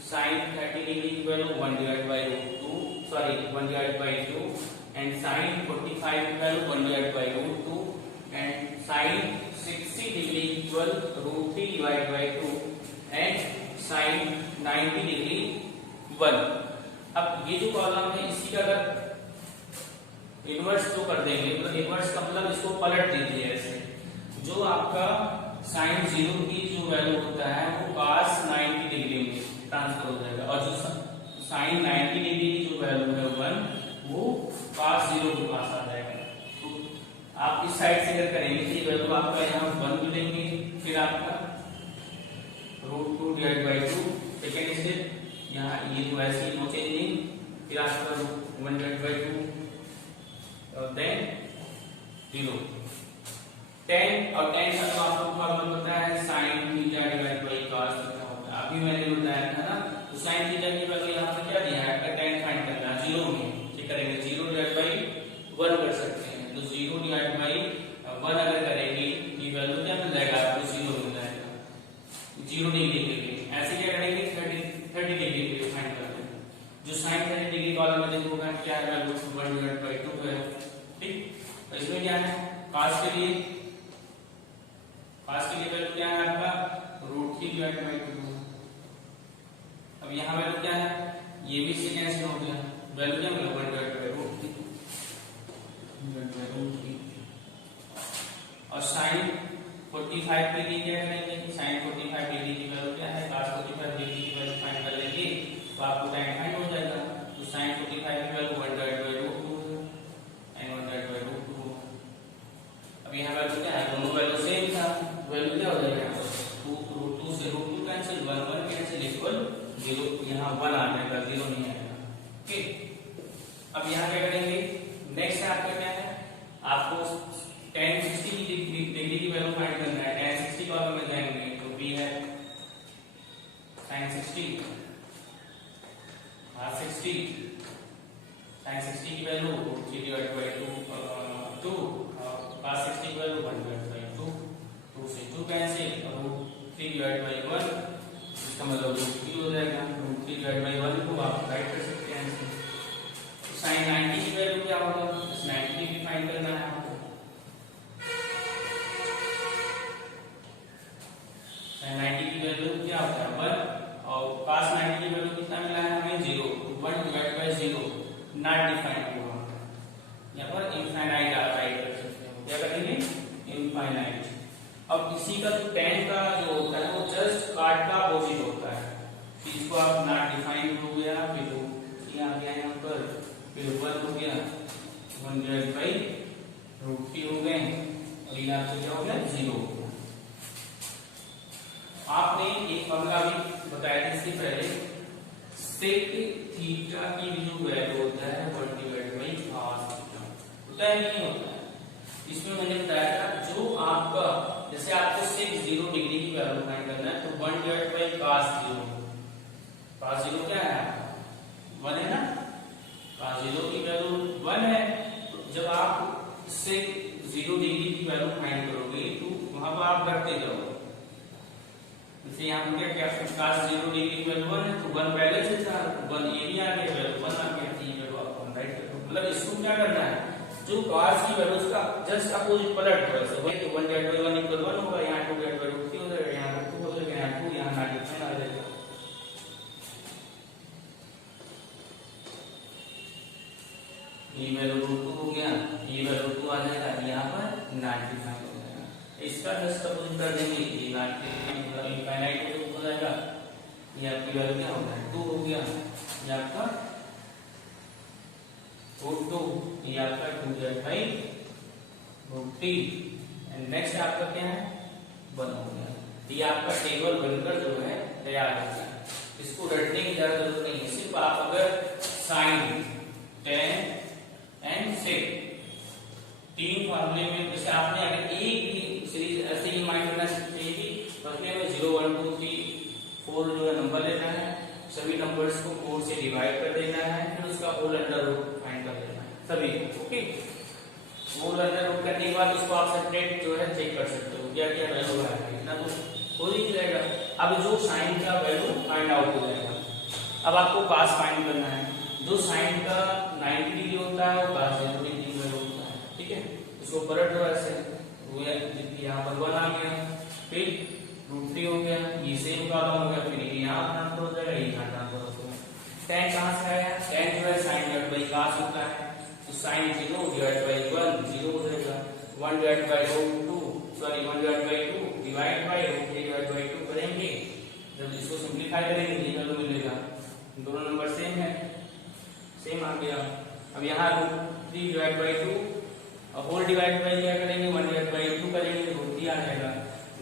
साइन 30 डिग्री की value 1 divide by root 2, sorry 1 divide by 2, and sine 45 की value 1 divide by root 2, and sine 60 degree equal root 3 divide by 2, and sine 90 degree 1। अब ये जो कॉलम है इसी का अगर इनवर्स तो कर देंगे, मतलब इनवर्स का मतलब इसको पलट दीजिए ऐसे, जो आपका साइन 0 की जो वैल्यू होता है वो cos 90 डिग्री में ट्रांसफर हो जाएगा, और जो साइन 90 डिग्री की जो वैल्यू है 1 वो cos 0 के पास आ जाएगा। तो आप इस साइड से अगर करेंगे तो ये वैल्यू आपका यहाँ 1 मिलेंगे, फिर आपका root 2 divide by 2, second step यहाँ ये तो ऐसे ही नो चेंजिंग, फिर आपका 1 डिवाइड बाई 2 और देन 0, 10 और 10 का तो आपको फॉर्मूला पता है, sign theta divide by cos theta होता है, अभी मैंने बताया था ना। तो साइन थीटा की वैल्यू यहाँ पे क्या दिया है, अगर 10 फाइंड करना है 0 में, ठीक करेंगे 0 डिवाइड बाई 1 कर सकते हैं, तो 0 डिवाइड बाई 1 अगर करेंगे ये वैल्यू क्या मिल जाएगा आपको, 0 मिल जाएगा 0 डिग्री के लिए। ऐसे क्या करेंगे, 30 डिग्री के लिए फाइंड करते हैं, जो साइन 30 डिग्री कॉलम में देखोगे रूट 1/2 है। ठीक, तो इसमें क्या है, cos के लिए वैल्यू क्या है आपका रूट 3/2। अब यहाँ वैल्यू क्या है, ये भी इससे कैंसिल हो गया, वैल्यू क्या मिला 1/2 और साइन 45 डिग्री क्या करेंगे, साइन 45 डिग्री की वैल्यू क्या है, cos 45 डिग्री की वैल्यू फाइंड कर लेंगे तो आपको tan फाइंड हो जाएगा। तो साइन 45 की वैल्यू 1/2 एंड 1/2। अब यहाँ वैल्यू क्या है, दोनों वैल्यू सेम था, वैल्यू क्या हो जाएगा 2 से √2 कैंसिल, 1 कैंसिल इक्वल 0, यहाँ 1 आ जाएगा, 0 नहीं आएगा। ठीक, अब यहाँ क्या करेंगे, नेक्स्ट आपका क्या है, आपको tan 60 की डिग्री की वैल्यू फाइंड करना है। tan 60 कॉलम में जाएंगे तो b है sin 60 cos 60, sin 60 की वैल्यू 3/2 cos 60 की वैल्यू 1/2, 2 से 2 कैंसिल और 3/1, इसका मतलब √3 हो जाएगा। 3/1 को आप राइट कर सकते हैं। तो sin 90 की वैल्यू क्या होगा, इस 90 भी फाइंड करना है आपको। sin 90 की वैल्यू क्या होता है 1 और cos 90 की वैल्यू कितना मिला है हमें 0, 1/0 नॉट डिफाइंड हुआ, यहाँ पर इनफाइनाइट आप राइट कर सकते हो, क्या करेंगे इनफाइनाइट। अब इसी का जो tan का जो होता है वो जस्ट काट का अपोजिट होता है, इसको आप नॉट डिफाइंड हो गया, फिर ये आ गया यहाँ पर, फिर 1 हो गया 1/√3 हो गए और यहाँ पे क्या हो गया 0। आपने एक फॉर्मूला भी बताया था इससे पहले, sec थीटा की जो वैल्यू होता है 1/cos थीटा होता है नहीं होता है। इसमें मैंने बताया था जो आपका, जैसे आपको sec 0 डिग्री की वैल्यू फाइंड करना है तो 1/cos 0, cos 0 क्या है 1 है ना, cos 0 की वैल्यू 1 है। तो जब आप sec 0 डिग्री की वैल्यू फाइंड करोगे तो वहां पर आप रखते जाओगे, जैसे यहाँ पे क्या cos 0 डिग्री की वैल्यू 1 है तो 1 पहले से था, 1 ये भी आ गया, वैल्यू 1 आ गया, तो ये वैल्यू आप राइट कर दो। मतलब इसको क्या करना है, जो cos की वैल्यू उसका जस्ट अपोजिट पलट दो, ऐसे 1/1 इक्वल 1 होगा, यहाँ 2/√3 हो जाएगा, यहाँ 2 हो जाएगा, यहाँ 2, यहाँ नॉट डिफाइंड आ जाएगा। ये वैल्यू 2 हो गया, ये वैल्यू 2 आ जाएगा, यहाँ पर नॉट डिफाइंड हो जाएगा। इसका जस्ट अपोजिट कर देंगे, ये नॉट इनफाइनाइट हो जाएगा, ये आपकी वैल्यू क्या होगा 2 हो गया, ये आपका √2, ये आपका 2/√3 एंड नेक्स्ट आपका क्या है 1 हो गया। ये आपका टेबल बनकर जो है तैयार हो गया, इसको रटने की ज्यादा जरूरत नहीं है, सिर्फ आप अगर साइन tan एंड sec 3 फॉर्मूले में, जैसे आपने अगर एक भी सीरीज ऐसे ही माइंड करना चाहिए कि बदले में 0 1 2 3 4 जो है नंबर लेना है, सभी नंबर्स को 4 से डिवाइड कर देना है, फिर उसका होल अंडर रूट फाइंड कर देना है सभी, ओके। होल अंडर रूट करने के बाद उसको आप सेपरेट जो है चेक कर सकते हो क्या क्या वैल्यू है, इतना तो हो ही जाएगा। अब जो साइन का वैल्यू फाइंड आउट हो जाएगा, अब आपको cos फाइंड करना है, जो साइन का 90 डिग्री होता है वो cos 0 डिग्री की वैल्यू होता है, ठीक है। इसको पलट दो ऐसे, यहाँ पर 1 आ गया, फिर √3 हो गया, ये सेम कॉलम हो गया, फिर ये यहाँ ट्रांसफर हो जाएगा, ये यहाँ ट्रांसफर हो जाएगा। tan कहाँ से आया, tan जो है sin cos होता है, तो sin 0/1 0 हो जाएगा, 1/2 सॉरी 1/2 डिवाइड बाय √3/2 करेंगे, जब इसको सिंपलीफाई करेंगे ये वैल्यू मिलेगा, दोनों नंबर सेम है, सेम आ गया। अब यहाँ √3/2 और होल डिवाइड बाय क्या करेंगे 1/2 करेंगे तो √3 आ जाएगा,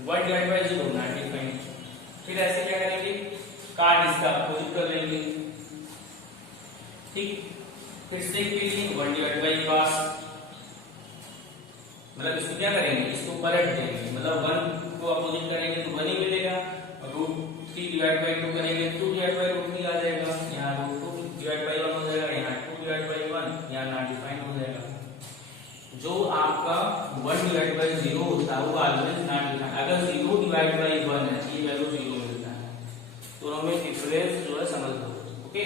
1/0 95। फिर ऐसे क्या करेंगे काट इसका अपोजिट कर लेंगे, ठीक। फिर sec के लिए 1/cos, मतलब इसको क्या करेंगे इसको पलट देंगे, मतलब 1 को अपोजिट करेंगे तो 1 ही मिलेगा, √3/2 करेंगे 2/√3 आ जाएगा, यहाँ √2/1 हो जाएगा, यहाँ 2/1, यहाँ नॉट डिफाइंड हो जाएगा। जो आपका 1/0 होता है वो ऑलवेज नॉट डिफाइंड, अगर 0/1 है ये वैल्यू 0 मिलता है, तो हमें डिफरेंस जो है समझ लो, ओके।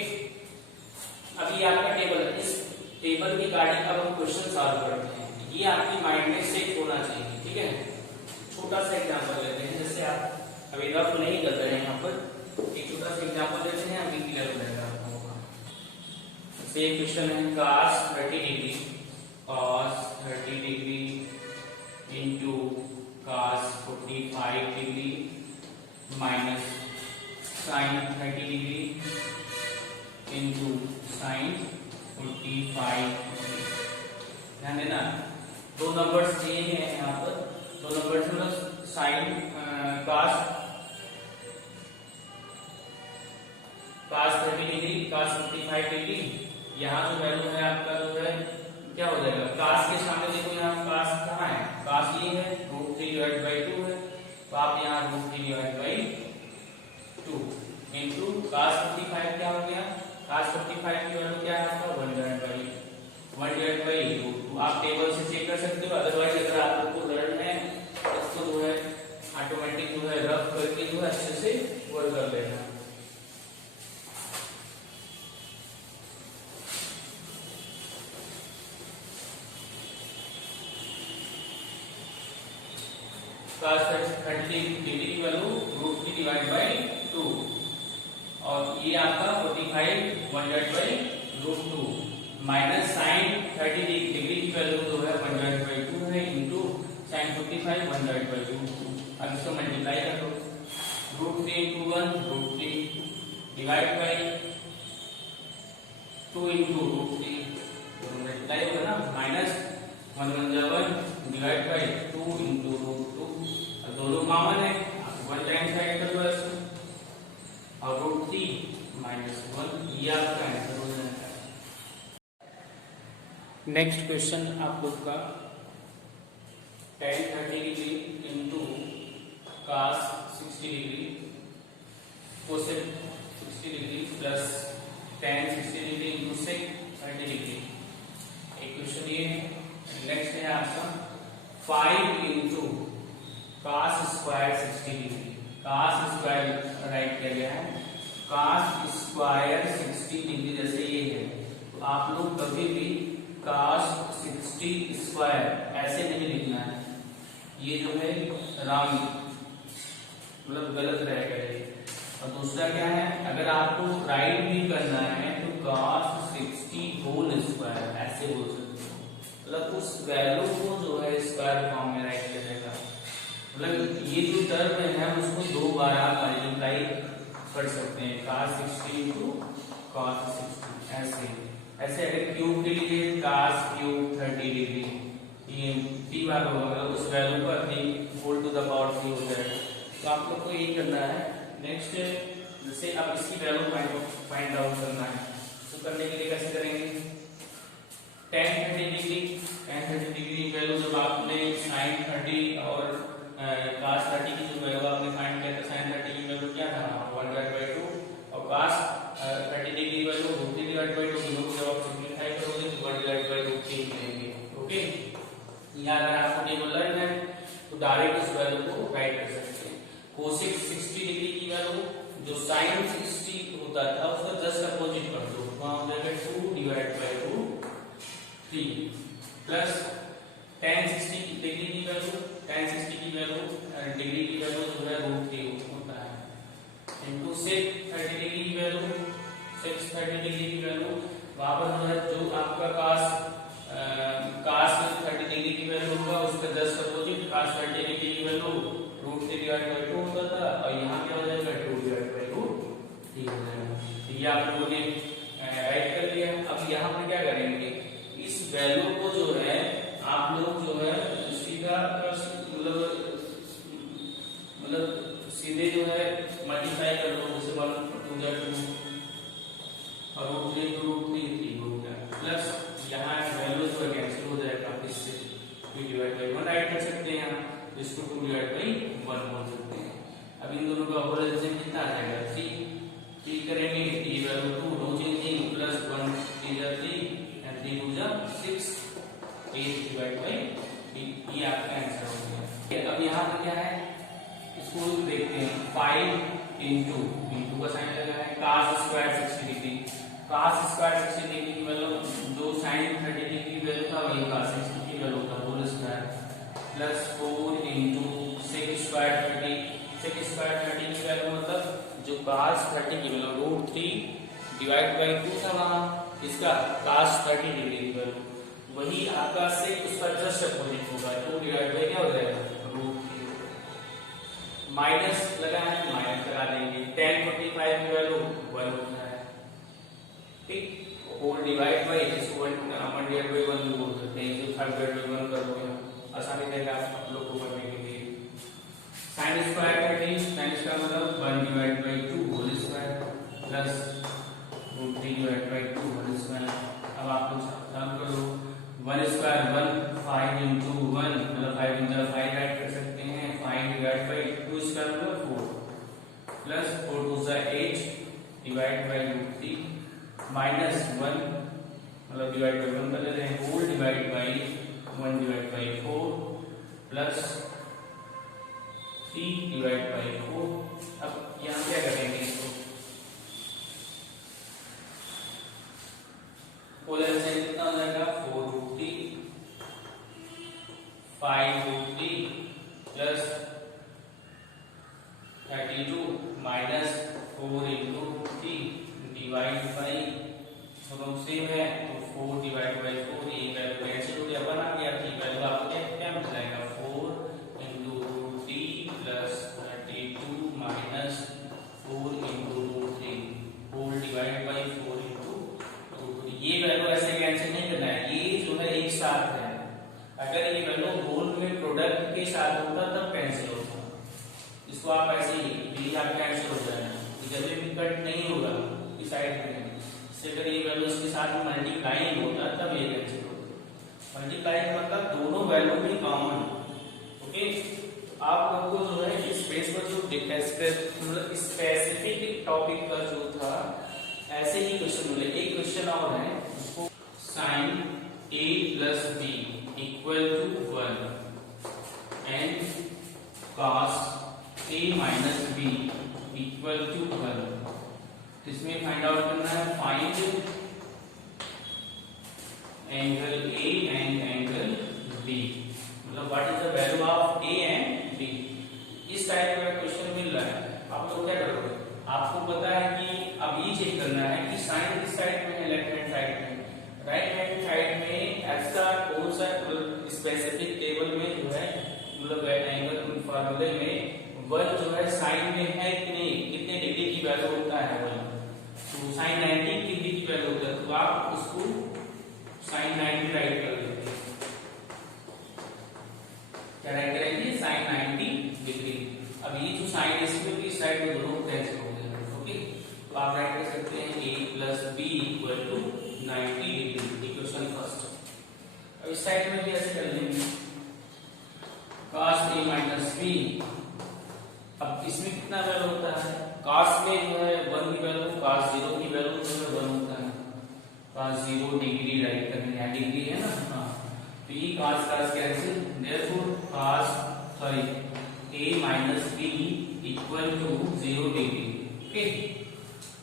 अब ये आपका टेबल है, इस टेबल के अकॉर्डिंग अब हम क्वेश्चन सॉल्व करते हैं। ये आपके माइंड में सेट होना चाहिए, ठीक है। छोटा सा एग्जांपल लेते हैं, जैसे आप अभी रफ नहीं कर रहे हैं, यहाँ पर एक छोटा सा एग्जांपल लेते हैं, अभी क्लियर हो जाएगा आप लोगों का। जैसे ये क्वेश्चन है cos 30 degree into cos 45 degree minus sin 30 degree into sin 45 degree. ध्यान देना, दो नंबर्स दिए हैं यहाँ पर, दो नंबर्स मतलब sine cos 30 degree cos 55 degree. यहाँ जो वैल्यू है आपका जो है क्या हो जाएगा, cos के सामने देखो यहाँ cos कहाँ है, cos ये है √3/2 है, तो आप यहाँ √3/2 इंटू cos 55 क्या हो गया, cos 55 की वैल्यू क्या है आपका 1/2। आप टेबल से चेक कर सकते हो, अदरवाइज अगर आप लोग को लर्न है इसको जो है ऑटोमेटिक जो है रफ करके जो है अच्छे से वर्क कर लेना। cos 30 डिग्री की वैल्यू √3/2 और ये आपका 45 1/2 माइनस sin 30 डिग्री की वैल्यू जो है 1/2 है इंटू sin 55 1/2। अब इसको मल्टीप्लाई कर दो, √3 into 1 √3 divide by 2 into √3 multiply होगा ना, माइनस 1 1 1 डिवाइड बाई 2 into √2। अब दोनों कॉमन है, 1 टाइम्स ऐड कर दो इसको और √3 माइनस 1, ये आपका आंसर हो जाएगा। नेक्स्ट क्वेश्चन आप लोग का tan 30 degree into cos 60 degree cosec 60 degree plus tan 60 degree into sec 30 degree. एक क्वेश्चन ये है। नेक्स्ट है आपका 5 into cos square 60 degree, cos square right किया गया है, cos स्क्वायर 60 डिग्री जैसे ये है, तो आप लोग कभी भी cos 60 स्क्वायर ऐसे नहीं लिखना है, ये जो है रॉन्ग मतलब गलत रहेगा ये। और दूसरा क्या है, अगर आपको राइट भी करना है तो cos 60 होल स्क्वायर ऐसे बोल सकते हो, मतलब उस वैल्यू को जो है स्क्वायर फॉर्म में राइट करेगा। मतलब ये जो टर्म है उसको दो बार आप मल्टीप्लाई कर सकते हैं, cos 60 into cos 60 ऐसे। ऐसे अगर क्यूब के लिए cos क्यूब 30 डिग्री, ये t बार होगा, मतलब उस वैल्यू को अपनी होल टू द पावर 3 हो जाएगा। तो आप लोग को यही करना है। नेक्स्ट जैसे अब इसकी वैल्यू फाइंड आउट करना है, तो करने के लिए कैसे करेंगे, tan 30 डिग्री वैल्यू जब आपने sin 30 और cos 30 की जो वैल्यू आपने फाइंड किया था, sin 30 की वैल्यू क्या था 1/2 और cos 30 डिग्री वैल्यू √3/2, दोनों को जब आप सिंपलीफाई करोगे तो 1/2 मिलेंगे। ओके, यहाँ अगर आपको टेबल लर्न है तो डायरेक्ट उस वैल्यू को राइट कर सकते हैं। कोसेक 60 डिग्री की वैल्यू जो sin 60 होता था उसका जस्ट अपोजिट कर दो, वहां हो जाएगा 2/√3 प्लस tan 60 डिग्री की वैल्यू, tan 60 की वैल्यू डिग्री की वैल्यू जो है √3 होता है इनटू sec 30 डिग्री की वैल्यू, sec 30 डिग्री की वैल्यू वहां पर जो है जो आपका cos 30 डिग्री की वैल्यू होगा उसका जस्ट अपोजिट cos 30 डिग्री की वैल्यू √3/2 होता था और यहाँ क्या हो जाएगा 2/√3 हो जाएगा। ये आप लोगों ने राइट कर लिया। अब यहाँ पर क्या करेंगे, इस वैल्यू को जो है आप लोग जो है सीधा मतलब सीधे जो है मल्टीप्लाई कर लो, जैसे 1 2 और √3 हो गया प्लस यहाँ वैल्यू जो है कैंसिल हो जाएगा, इससे 2/1 राइट कर सकते हैं यहाँ, इसको 2/1 बोल सकते हैं। अब इन दोनों का होल एलसीएम कितना आ जाएगा 3 करेंगे, ये value 2 no changing plus 1 3 and 3 2 6 8/3, ये आपका आंसर हो गया। अब यहाँ पर क्या है इसको देखते हैं, 5 इंटू का साइन लगा है, cos square 60 degree, cos square 60 degree की वैल्यू जो sin डिवाइड बाई 2 था वहां, इसका cos 30 डिग्री की वैल्यू, वही आपका से उसका जस्ट अपोजिट होगा, 2 डिवाइड बाई क्या हो जाएगा रूट 3, माइनस लगा है माइनस लगा देंगे, tan 45 की वैल्यू 1 होता है, ठीक, होल डिवाइड बाई इसको 1 डिवाइड बाई 1 भी बोल सकते हैं, इसे 5 डिवाइड बाई 1 कर दो, आसानी रहेगा आप लोग को करने के लिए। sin स्क्वायर 30, sin स्क्वायर मतलब 1 divide by 2 whole square plus root 3 divide by 2 whole square. अब आप लोग सम कर लो, 1 स्क्वायर 1, 5 into 1 मतलब 5 into 5 राइट कर सकते हैं, 5 डिवाइड बाई 2 स्क्वायर मतलब 4 प्लस 4 2 जा 8 डिवाइड बाई रूट 3 माइनस 1 मतलब डिवाइड बाई 1 कर लेते हैं, whole divide by 1 divide by 4 plus 3 divide by 4। अब यहाँ क्या करेंगे इसको, पोलर साइन कितना हो जाएगा 4 root 3 5 root 3 plus 32 minus 4 into 3 divide by सब सेम है तो 4 डिवाइड बाई 4, ये वैल्यू कैंसिल हो गया, 1 आ गया, ठीक वैल्यू आपको क्या मिल जाएगा 4 into root 3 plus 32 minus 4 into root 3 whole divide by 4 into root 3। ये वैल्यू ऐसे कैंसिल नहीं करना है, ये जो है एक साथ है, अगर ये वैल्यू होल में प्रोडक्ट के साथ होता तब कैंसिल होता, इसको आप ऐसे ही आप कैंसिल हो जाएगा, जब भी कट नहीं होगा इस साइड में से, अगर ये वैल्यू इसके साथ में मल्टीप्लाई होता तब ये कैंसिल होता, मल्टीप्लाई मतलब दोनों वैल्यू भी कॉमन। ओके, आप लोगों को जो है इस पेज पर जो मतलब स्पेसिफिक टॉपिक का जो था ऐसे ही क्वेश्चन मिले, एक क्वेश्चन और है उसको sin a plus b equal to 1 and cos a minus b equal to 1, इसमें फाइंड आउट करना है, find angle A and angle B, मतलब what is the value of A and B। इस टाइप का question मिल रहा है, आप लोग क्या करोगे, आपको पता है कि अब ये चेक करना है कि साइन किस साइड में है, लेफ्ट हैंड साइड में, राइट हैंड साइड में ऐसा कौन सा स्पेसिफिक टेबल में जो है मतलब एंगल फार्मूले में 1 जो है साइन में है कि नहीं, कितने डिग्री की वैल्यू होता है 1, तो साइन 90 डिग्री की वैल्यू होता है, तो आप उसको साइन 90 राइट कर देते हैं, क्या राइट करेंगे साइन 90 डिग्री। अब ये जो साइन इसमें भी साइड में दोनों कैंसिल हो जाएंगे, ओके, तो आप राइट कर सकते हैं a plus b equal to 90 degree, equation first. अब इस साइड में भी ऐसे कर लेंगे cos a माइनस b, अब इसमें कितना वैल्यू होता है, cos में जो है 1 की वैल्यू, cos 0 की वैल्यू जो है 1 होता है, cos 0 डिग्री राइट करनी है, डिग्री है ना, हाँ, तो ये cos cancel, therefore cos a minus b equal to 0 degree, okay,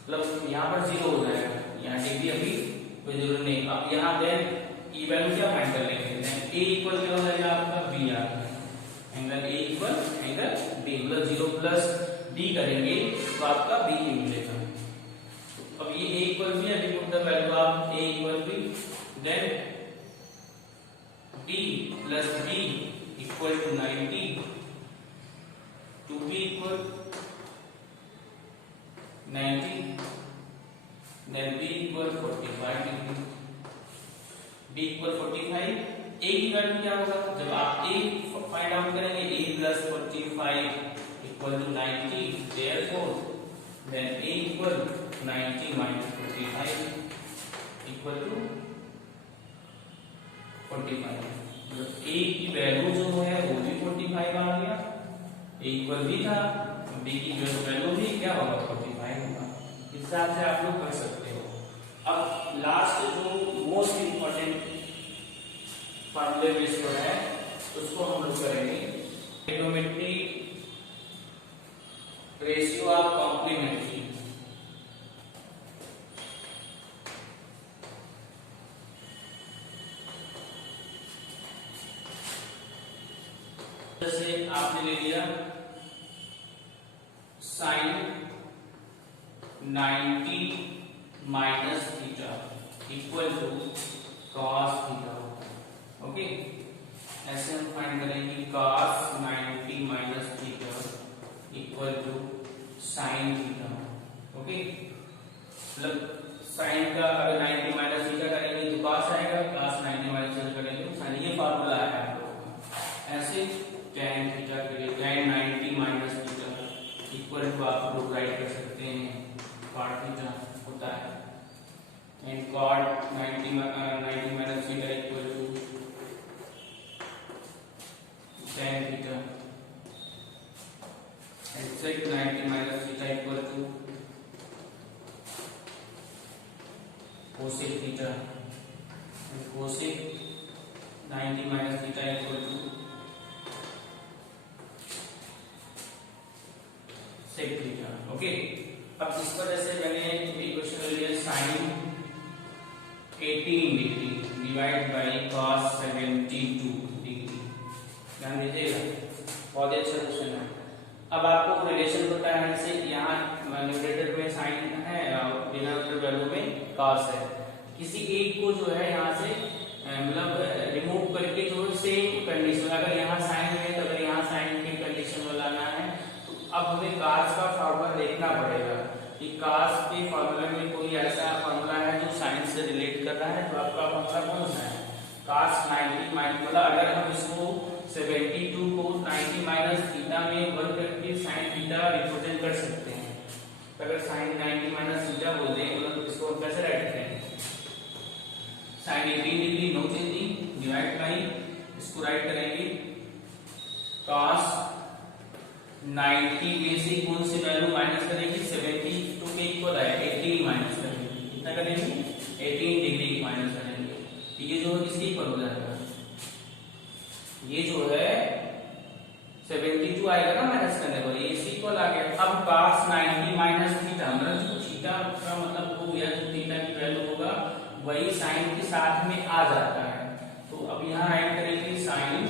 मतलब यहाँ पर 0 हो जाएगा, यहाँ डिग्री अभी कोई जरूरत नहीं। अब यहाँ देन ये वैल्यू क्या फाइंड कर लेंगे, देन a इक्वल क्या हो जाएगा आपका b आ गया, angle a equal angle b, मतलब 0 प्लस d करेंगे तो आपका b ही मिलेगा। अब ये a इक्वल b, अभी put the value of a equal b, then b plus b equal to 90, two b equal 90, then b equal 45 degree, b equal 45, a की value क्या होगा, जब आप a फाइंड आउट करेंगे a plus 45 equal to 90, therefore then a equal 90 minus 45 equal to 45, मतलब a की value जो है वो भी 45 आ गया, a इक्वल भी था, b की वैल्यू भी क्या होगा 45 होगा, इस हिसाब से आप लोग कर सकते हो। अब लास्ट जो मोस्ट इंपॉर्टेंट फार्मूले बेस पर है उसको हम लोग करेंगे, ट्रिग्नोमेट्री रेशियो ऑफ कॉम्प्लीमेंट्री। जैसे आपने ले लिया sine 90 minus theta equal to cos theta. Okay, ऐसे हम फाइंड करेंगे cos 90 minus theta equal to sine theta. Okay, मतलब साइन का अगर 90 माइनस थीटा करेंगे तो cos आएगा, cos 90 माइनस थीटा करेंगे तो साइन। ये फार्मूला है आप लोगों का। ऐसे tan थीटा के लिए tan 90 minus theta equal to आप लोग राइट कर सकते हैं cot थीटा होता है, and cot 90 minus theta equal to tan theta, and sec 90 minus theta equal to cosec theta, and cosec 90 minus theta equal to sec theta। Okay, अब इस पर जैसे मैंने इक्वेशन ले लिया sin 18 degree divide by cos 72 degree. ध्यान दीजिएगा, बहुत अच्छा क्वेश्चन है। अब आपको रिलेशन पता है, जैसे यहाँ न्यूमरेटर में साइन है और डिनोमिनेटर वैल्यू में cos है। किसी एक को जो है यहाँ से मतलब रिमूव करके जो सेम कंडीशन, अगर यहाँ साइन है तो अगर यहाँ साइन की कंडीशन में लाना है तो अब हमें cos का फॉर्मूला देखना पड़ेगा कि cos के फॉर्मूला में कोई ऐसा फॉर्मूला है जो साइन से रिलेट कर रहा है। तो आपका फॉर्मूला कौन सा है? cos 90 माइनस, मतलब अगर हम इसको 72 को 90 माइनस थीटा में वर्ग करके साइन थीटा रिप्रेजेंट कर सकते हैं। तो अगर साइन 90 माइनस थीटा बोलते हैं मतलब इसको हम कैसे राइट करेंगे? Sine 18 degree no changing divide by, इसको राइट करेंगे cos 90 में से कौन सी वैल्यू माइनस करेंगे? 72 के इक्वल है 18 माइनस करेंगे। कितना करेंगे? 18 डिग्री माइनस करेंगे। ये जो किसके इक्वल हो जाएगा? ये जो है 72 आएगा ना माइनस करने पर, ये इसी इक्वल आ गया। अब cos 90 माइनस थीटा, मतलब जो थीटा का मतलब हो गया, जो थीटा की वैल्यू होगा वही साइन के साथ में आ जाता है। तो अब यहाँ राइट करेंगे sine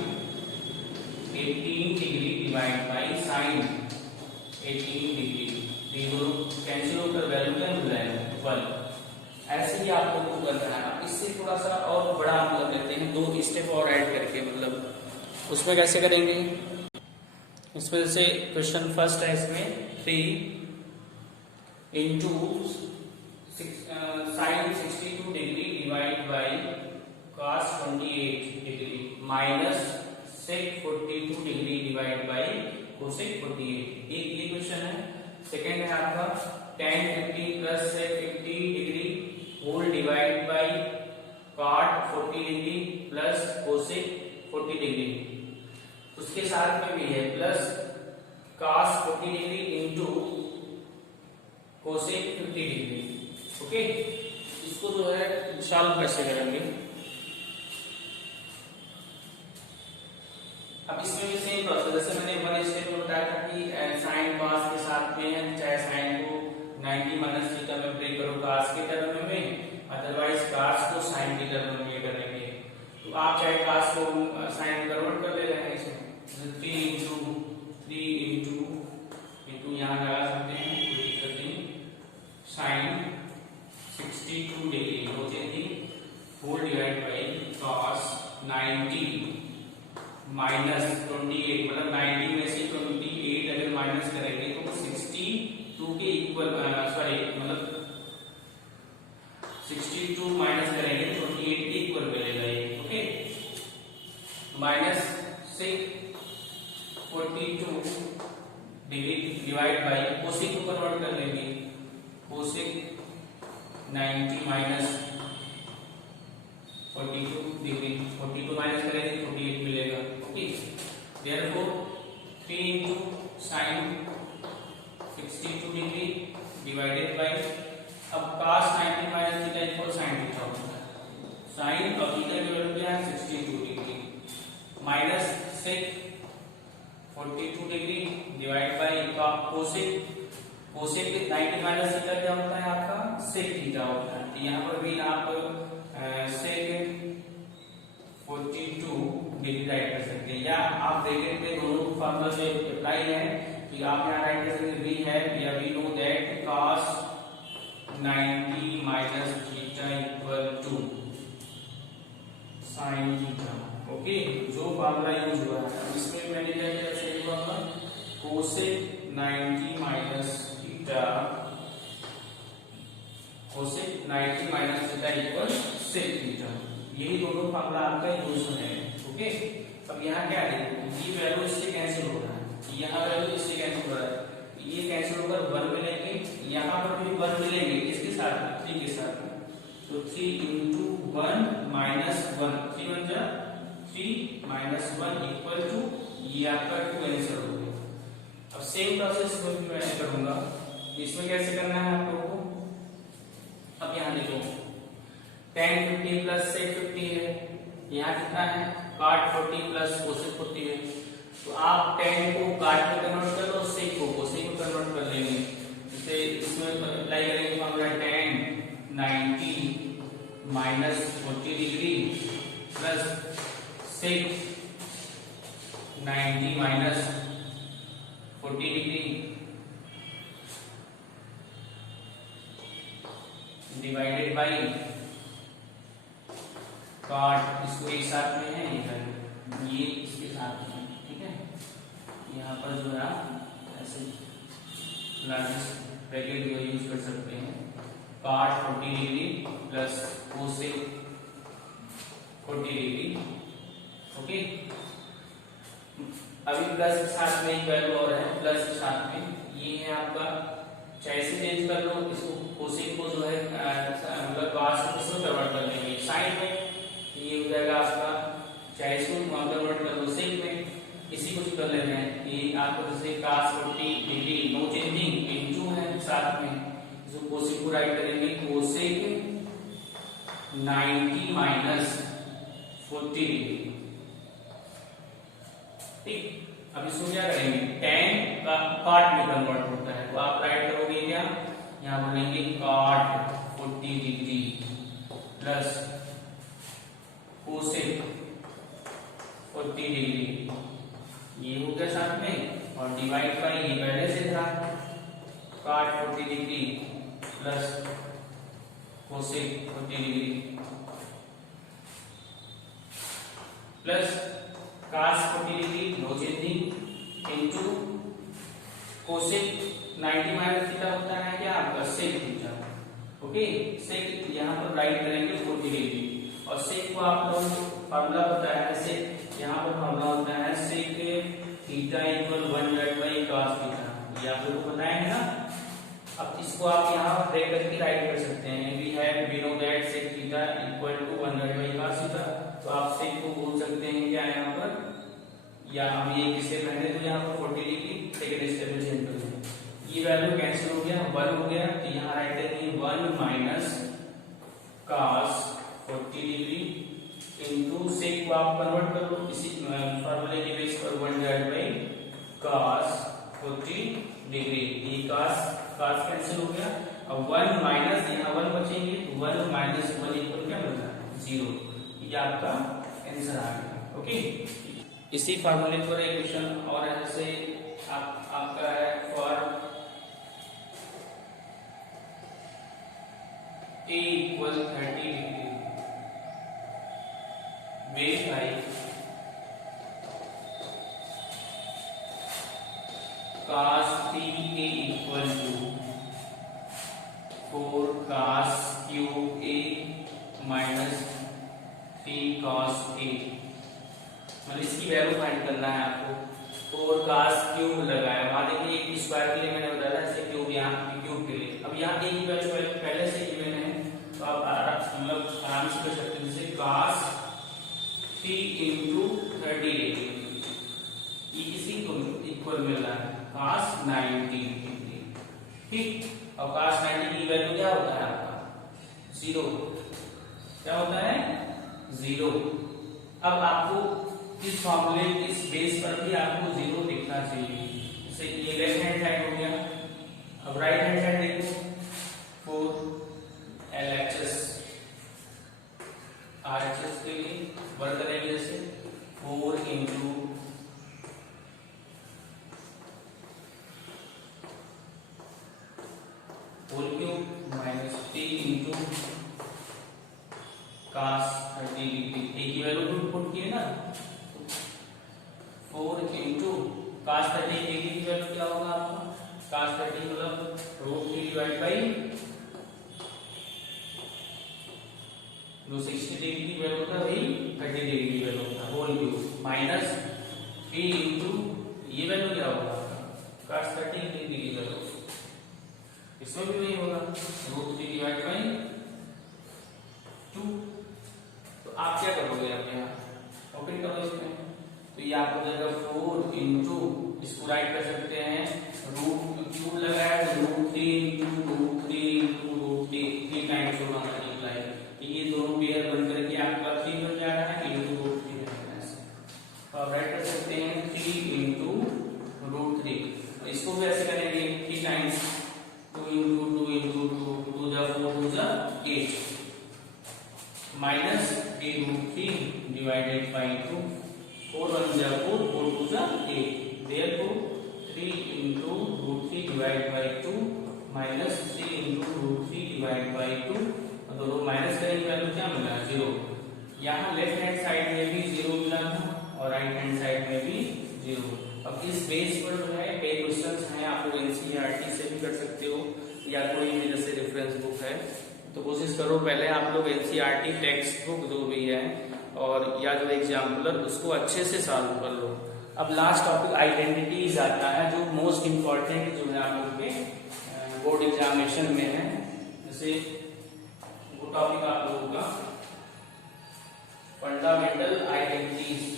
18 degree divide by sine 18 degree, ये दोनों कैंसिल होकर वैल्यू क्या मिल जाएगा? 12। ऐसे ही आप लोगों को करना है। इससे थोड़ा सा और बड़ा हम लोग लेते हैं, 2 स्टेप और ऐड करके, मतलब उसमें कैसे करेंगे? इसमें से क्वेश्चन फर्स्ट है, इसमें 3 into sine 62 degree divide by cos 28 degree minus sec 42 degree divide by cosec 48। ये क्वेश्चन है। सेकेंड है आपका tan 50 plus sec 50 degree whole divide by cot 40 degree plus cosec 40 degree. उसके साथ में भी है plus cos 40 degree into cosec 50 degree. Okay, इसको जो है सॉल्व कैसे करेंगे? अब इसमें भी सेम प्रोसेस, जैसे मैंने वन स्टेप में बताया था कि साइन cos के साथ में है, चाहे साइन को 90 माइनस थीटा में ब्रेक करो cos के टर्म में, अदरवाइज cos को साइन के टर्म में करेंगे। तो आप चाहे cos को साइन कन्वर्ट कर ले रहे हैं, इसमें 3 इंटू यहाँ लगा सकते हैं, कोई दिक्कत नहीं। साइन 62 डिग्री हो जाएगी whole divide by cos 90 minus 28, मतलब 90 में से 28 अगर माइनस करेंगे तो 62 के इक्वल, सॉरी मतलब 62 माइनस करेंगे तो 28 के इक्वल मिलेगा ये। Okay, minus sec 42 degree divide by cosec को कन्वर्ट कर लेंगे, cosec 90 माइनस 42 डिग्री, 42 माइनस करेंगे 48 मिलेगा। Okay, therefore 3 into sine 62 degree divided by, अब cos 90 minus theta equal sine theta होता है। साइन और थीटा की वैल्यू क्या है? 62 degree minus sec 42 degree divide by cosec 90 minus theta क्या होता है आपका? sec थीटा होता है। तो यहाँ पर भी आप sec 42 डिग्री राइट कर सकते हैं, या आप ब्रैकेट में दोनों फॉर्मूला से अप्लाई है कि आप यहाँ राइट कर सकते हैं, वी हैव या we know that cos 90 minus theta equal to sine theta. Okay, जो फॉर्मूला यूज हुआ है इसमें मैंने क्या किया, same formula cosec 90 minus theta, cosec 90 minus theta equal sec theta, यही दोनों फॉर्मूला आपका यूज है। ओके, अब यहाँ क्या देखो, ये वैल्यू इससे कैंसिल हो रहा है, यहाँ वैल्यू इससे कैंसिल हो रहा है, ये कैंसिल होकर 1 मिलेंगे, यहाँ पर भी 1 मिलेंगे, इसके साथ में 3 के साथ में, तो 3 इंटू 1 माइनस 1, 3 बन जा 3 माइनस 1 इक्वल टू, ये आपका 2 आंसर हो गया। अब सेम प्रोसेस में मैं करूंगा, इसमें कैसे करना है आप लोगों को। अब यहाँ देखो tan 50 प्लस sec 50 है, यहाँ कितना है cot 40 प्लस cosec 40 है, तो आप tan को cot में कन्वर्ट कर लो, sec को cosec में कन्वर्ट कर लेंगे। जैसे इसमें अप्लाई करेंगे formula tan 90 minus 40 degree plus sec 90 minus 40 degree divided by cot, इसको एक साथ में है ये इसके साथ में है, ठीक है। यहाँ पर जो है आप ऐसे लार्जेस्ट ब्रैकेट यूज कर सकते हैं, cot 40 degree plus cosec 40 degree. Okay, अभी प्लस के साथ में एक वैल्यू और है, प्लस के साथ में ये है आपका, चाहे से चेंज कर लो, इसको cosec को जो है मतलब cos से किसमें कन्वर्ट कर लेंगे साइन में, ये हो जाएगा आपका, चाहे इसको कन्वर्ट कर लो sec में, इसी को कर लेते हैं, ये आपको जैसे cos 40 degree no changing into है साथ में, इसको cosec को राइट करेंगे cosec 90 माइनस 40 डिग्री, ठीक। अब इसको क्या करेंगे, tan का cot में कन्वर्ट होता है, तो आप राइट करोगे क्या, यहाँ बोलेंगे cot 40 degree plus cosec 40 degree, ये हो गया साथ में, और डिवाइड बाई ये पहले से था cot 40 degree plus cosec 40 degree plus cos 40 degree no changing into cosec 90 minus theta होता है क्या आपका sec थीटा। ओके, sec यहाँ पर राइट करेंगे 40 डिग्री, और sec को आप लोगों को फार्मूला पता है, sec यहाँ पर फार्मूला होता है sec theta equal 1/cos theta, ये आप लोगों को पता है ना। अब इसको आप यहाँ ब्रेक करके राइट कर सकते हैं, we know that sec theta equal to 1/cos theta, तो आप sec को बोल सकते हैं क्या यहाँ पर, या हम ये किससे पहले तो यहाँ पर 40 डिग्री सेकंड स्टेप में चेंज कर देंगे, ये वैल्यू कैंसिल हो गया, 1 हो गया, तो यहाँ राइट करेंगे 1 minus cos 40 degree into sec को आप कन्वर्ट कर लो इसी फार्मूले के बेस पर 1/cos 40 डिग्री, ये cos कैंसिल हो गया, अब 1 माइनस यहाँ 1 बचेंगे, तो 1 माइनस 1 इक्वल क्या बन रहा है 0, ये आपका आंसर आ गया। ओके, इसी फार्मूले पर एक क्वेश्चन और है, जैसे आपका है for a equal 30 degree verify cos 3a equal to 4 cos cube a minus 3 cos a, मतलब इसकी वैल्यू फाइंड करना है आपको। 4 cos क्यूब लगाया, वहां देखिए एक स्क्वायर के लिए मैंने बताया था, ऐसे क्यूब यहाँ क्यूब के लिए, अब यहाँ एक वैल्यू पहले से गिवन है, तो आप मतलब आराम से कर सकते हैं, जैसे cos 3 इंटू 30 डिग्री, ये किसी को इक्वल मिल रहा है cos 90 डिग्री, ठीक। और cos 90 की वैल्यू क्या होता है आपका 0, क्या होता है 0। अब आपको इस फॉर्मूले इस बेस पर भी आपको 0 दिखना चाहिए, जैसे ये लेफ्ट हैंड साइड हो गया, अब राइट हैंड साइड देखो 4 LHS RHS के लिए वर्क करेंगे, जैसे 4 इंटू होल क्यूब माइनस किए ना, 4 इंटू cos 30 डिग्री की वैल्यू क्या होगा आपका, cos 30 मतलब √3 डिवाइड बाई जो 60 डिग्री की वैल्यू होता है वही 30 डिग्री की वैल्यू होता है, होल क्यूब माइनस 3 इंटू ये वैल्यू क्या होगा आपका, cos 30 डिग्री की वैल्यू, इसमें भी वही होगा √3 डिवाइड बाई 2। तो आप क्या करोगे आप यहाँ ओपन करो इसमें, तो ये आपको देगा 4 इंटू, इसको राइट कर सकते हैं रूट क्यूब लगाया √3 इंटू √3 3 टाइम्स होगा मल्टीप्लाई, ये दोनों पेयर बन करके आपका 3 बन जा रहा है इंटू √3 ऐसे, तो आप राइट कर सकते हैं 3 इंटू √3, इसको भी ऐसे करेंगे 3 टाइम्स 2 इंटू 2 इंटू 2 जा 4 2 जा 8 माइनस 3√3 डिवाइडेड बाई 2, 4 1 जा 4 4 2 जा 8, therefore 3 into √3 divided by 2 minus 3 into √3 divided by 2, दोनों माइनस करेंगे वैल्यू क्या मिला 0। यहाँ लेफ्ट हैंड साइड में भी 0 मिला था और राइट हैंड साइड में भी 0। अब इस बेस पर जो है कई क्वेश्चंस हैं, आप लोग एनसीईआरटी से भी कर सकते हो या कोई भी जैसे रेफरेंस बुक है, तो कोशिश करो पहले आप लोग एनसीईआरटी टेक्स्ट बुक जो भी है और या जो एग्जाम्पलर उसको अच्छे से सॉल्व कर लो। अब लास्ट टॉपिक आइडेंटिटीज आता है जो मोस्ट इम्पॉर्टेंट जो है आप लोग के बोर्ड एग्जामिनेशन में है, जैसे वो टॉपिक आप लोगों का फंडामेंटल आइडेंटिटीज।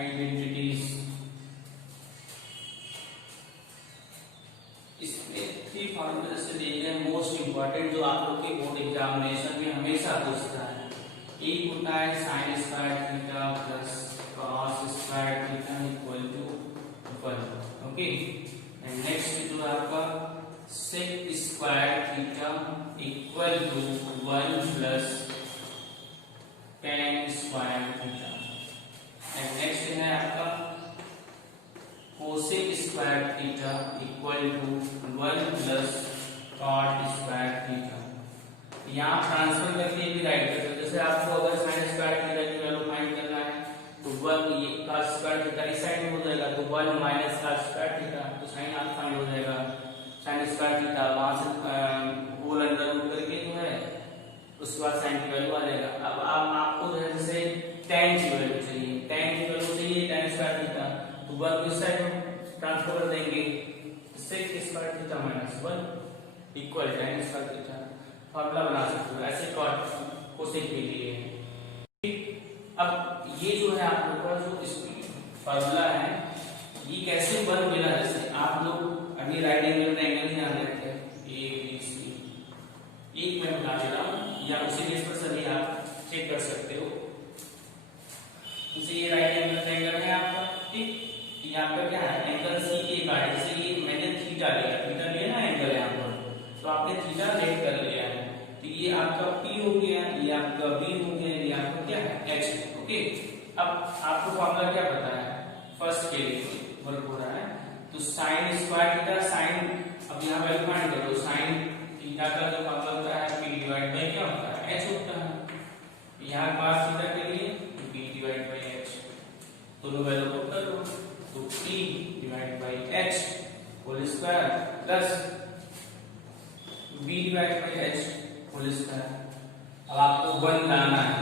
आइडेंटिटीज इसमें 3 फॉर्मूले से देखे हैं मोस्ट इंपॉर्टेंट जो आप लोग के बोर्ड एग्जामिनेशन में हमेशा पूछता है। एक होता है sin square theta plus cos square theta equal to 1, okay. And next जो है आपका sec square theta equal to 1 प्लस tan square theta. And next है आपका cosec square theta equal to 1 plus cot square theta. यहाँ transfer करके भी write कर सकते, जैसे आपको अगर साइन स्क्वायर थीटा की वैल्यू फाइंड करना है तो 1 ये कॉस स्क्वायर थीटा इस साइड में हो जाएगा तो 1 माइनस कॉस स्क्वायर थीटा, तो साइन आप फाइंड हो जाएगा साइन स्क्वायर थीटा, वहां से होल अंडर रूट करके जो है उसके बाद साइन की वैल्यू आ जाएगा। अब आपको जैसे tan की वैल्यू चाहिए, tan की वैल्यू चाहिए tan स्क्वायर थीटा, तो 1 इस साइड ट्रांसफर कर देंगे sec square theta minus 1 equal tan square theta, formula बना सकते हो ऐसे कॉट कोसेक के लिए। ठीक, अब ये जो है आप लोग का जो फार्मूला है ये कैसे बन मिला, जैसे आप लोग अभी राइट एंगल ट्रायंगल ही जान लेते हैं ABC, एक मैं बता दे रहा हूँ या उसी बेस पर सभी आप चेक कर सकते हो। जैसे ये राइट एंगल ट्रायंगल है आपका, ठीक, ये आपका क्या है एंगल सी के अकॉर्डिंग, जैसे ये मैंने थीटा लिया ना एंगल यहाँ पर, तो आपने थीटा रेट कर लिया है, तो ये आपका P हो गया, ये आपका B हो गया, ये आपका क्या है H, ओके। अब आपको फॉर्मूला क्या पता है फर्स्ट के लिए वर्क हो रहा है, तो साइन स्क्वायर थीटा साइन, अब यहाँ वैल्यू फाइंड करो, साइन थीटा का जो फॉर्मूला होता है P डिवाइड बाय क्या होता है H होता है, यहाँ cos थीटा के लिए P डिवाइड बाय H, दोनों वैल्यू को कर लो, तो P divide by H whole square plus B divide by H whole square. अब आपको 1 लाना है,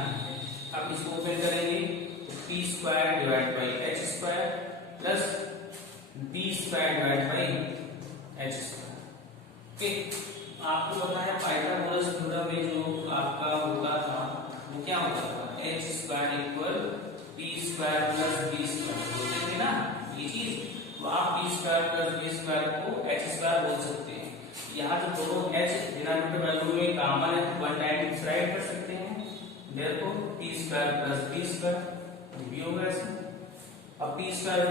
अब इसको ओपन करेंगे तो P square divide by H square plus B square divide by H square, okay. आपको पता है पाइथागोरस थ्योरम में जो आपका होता था वो क्या होता था H square equal P square plus B square, बोलते थे ना ये चीज, तो आप P square plus B square को H स्क्वायर बोल सकते हैं। यहाँ जो दोनों H डिनोमिनेटर वैल्यू में कॉमन है 1 टाइम राइट कर सकते हैं, therefore P square plus B square भी होगा इसमें, अब P square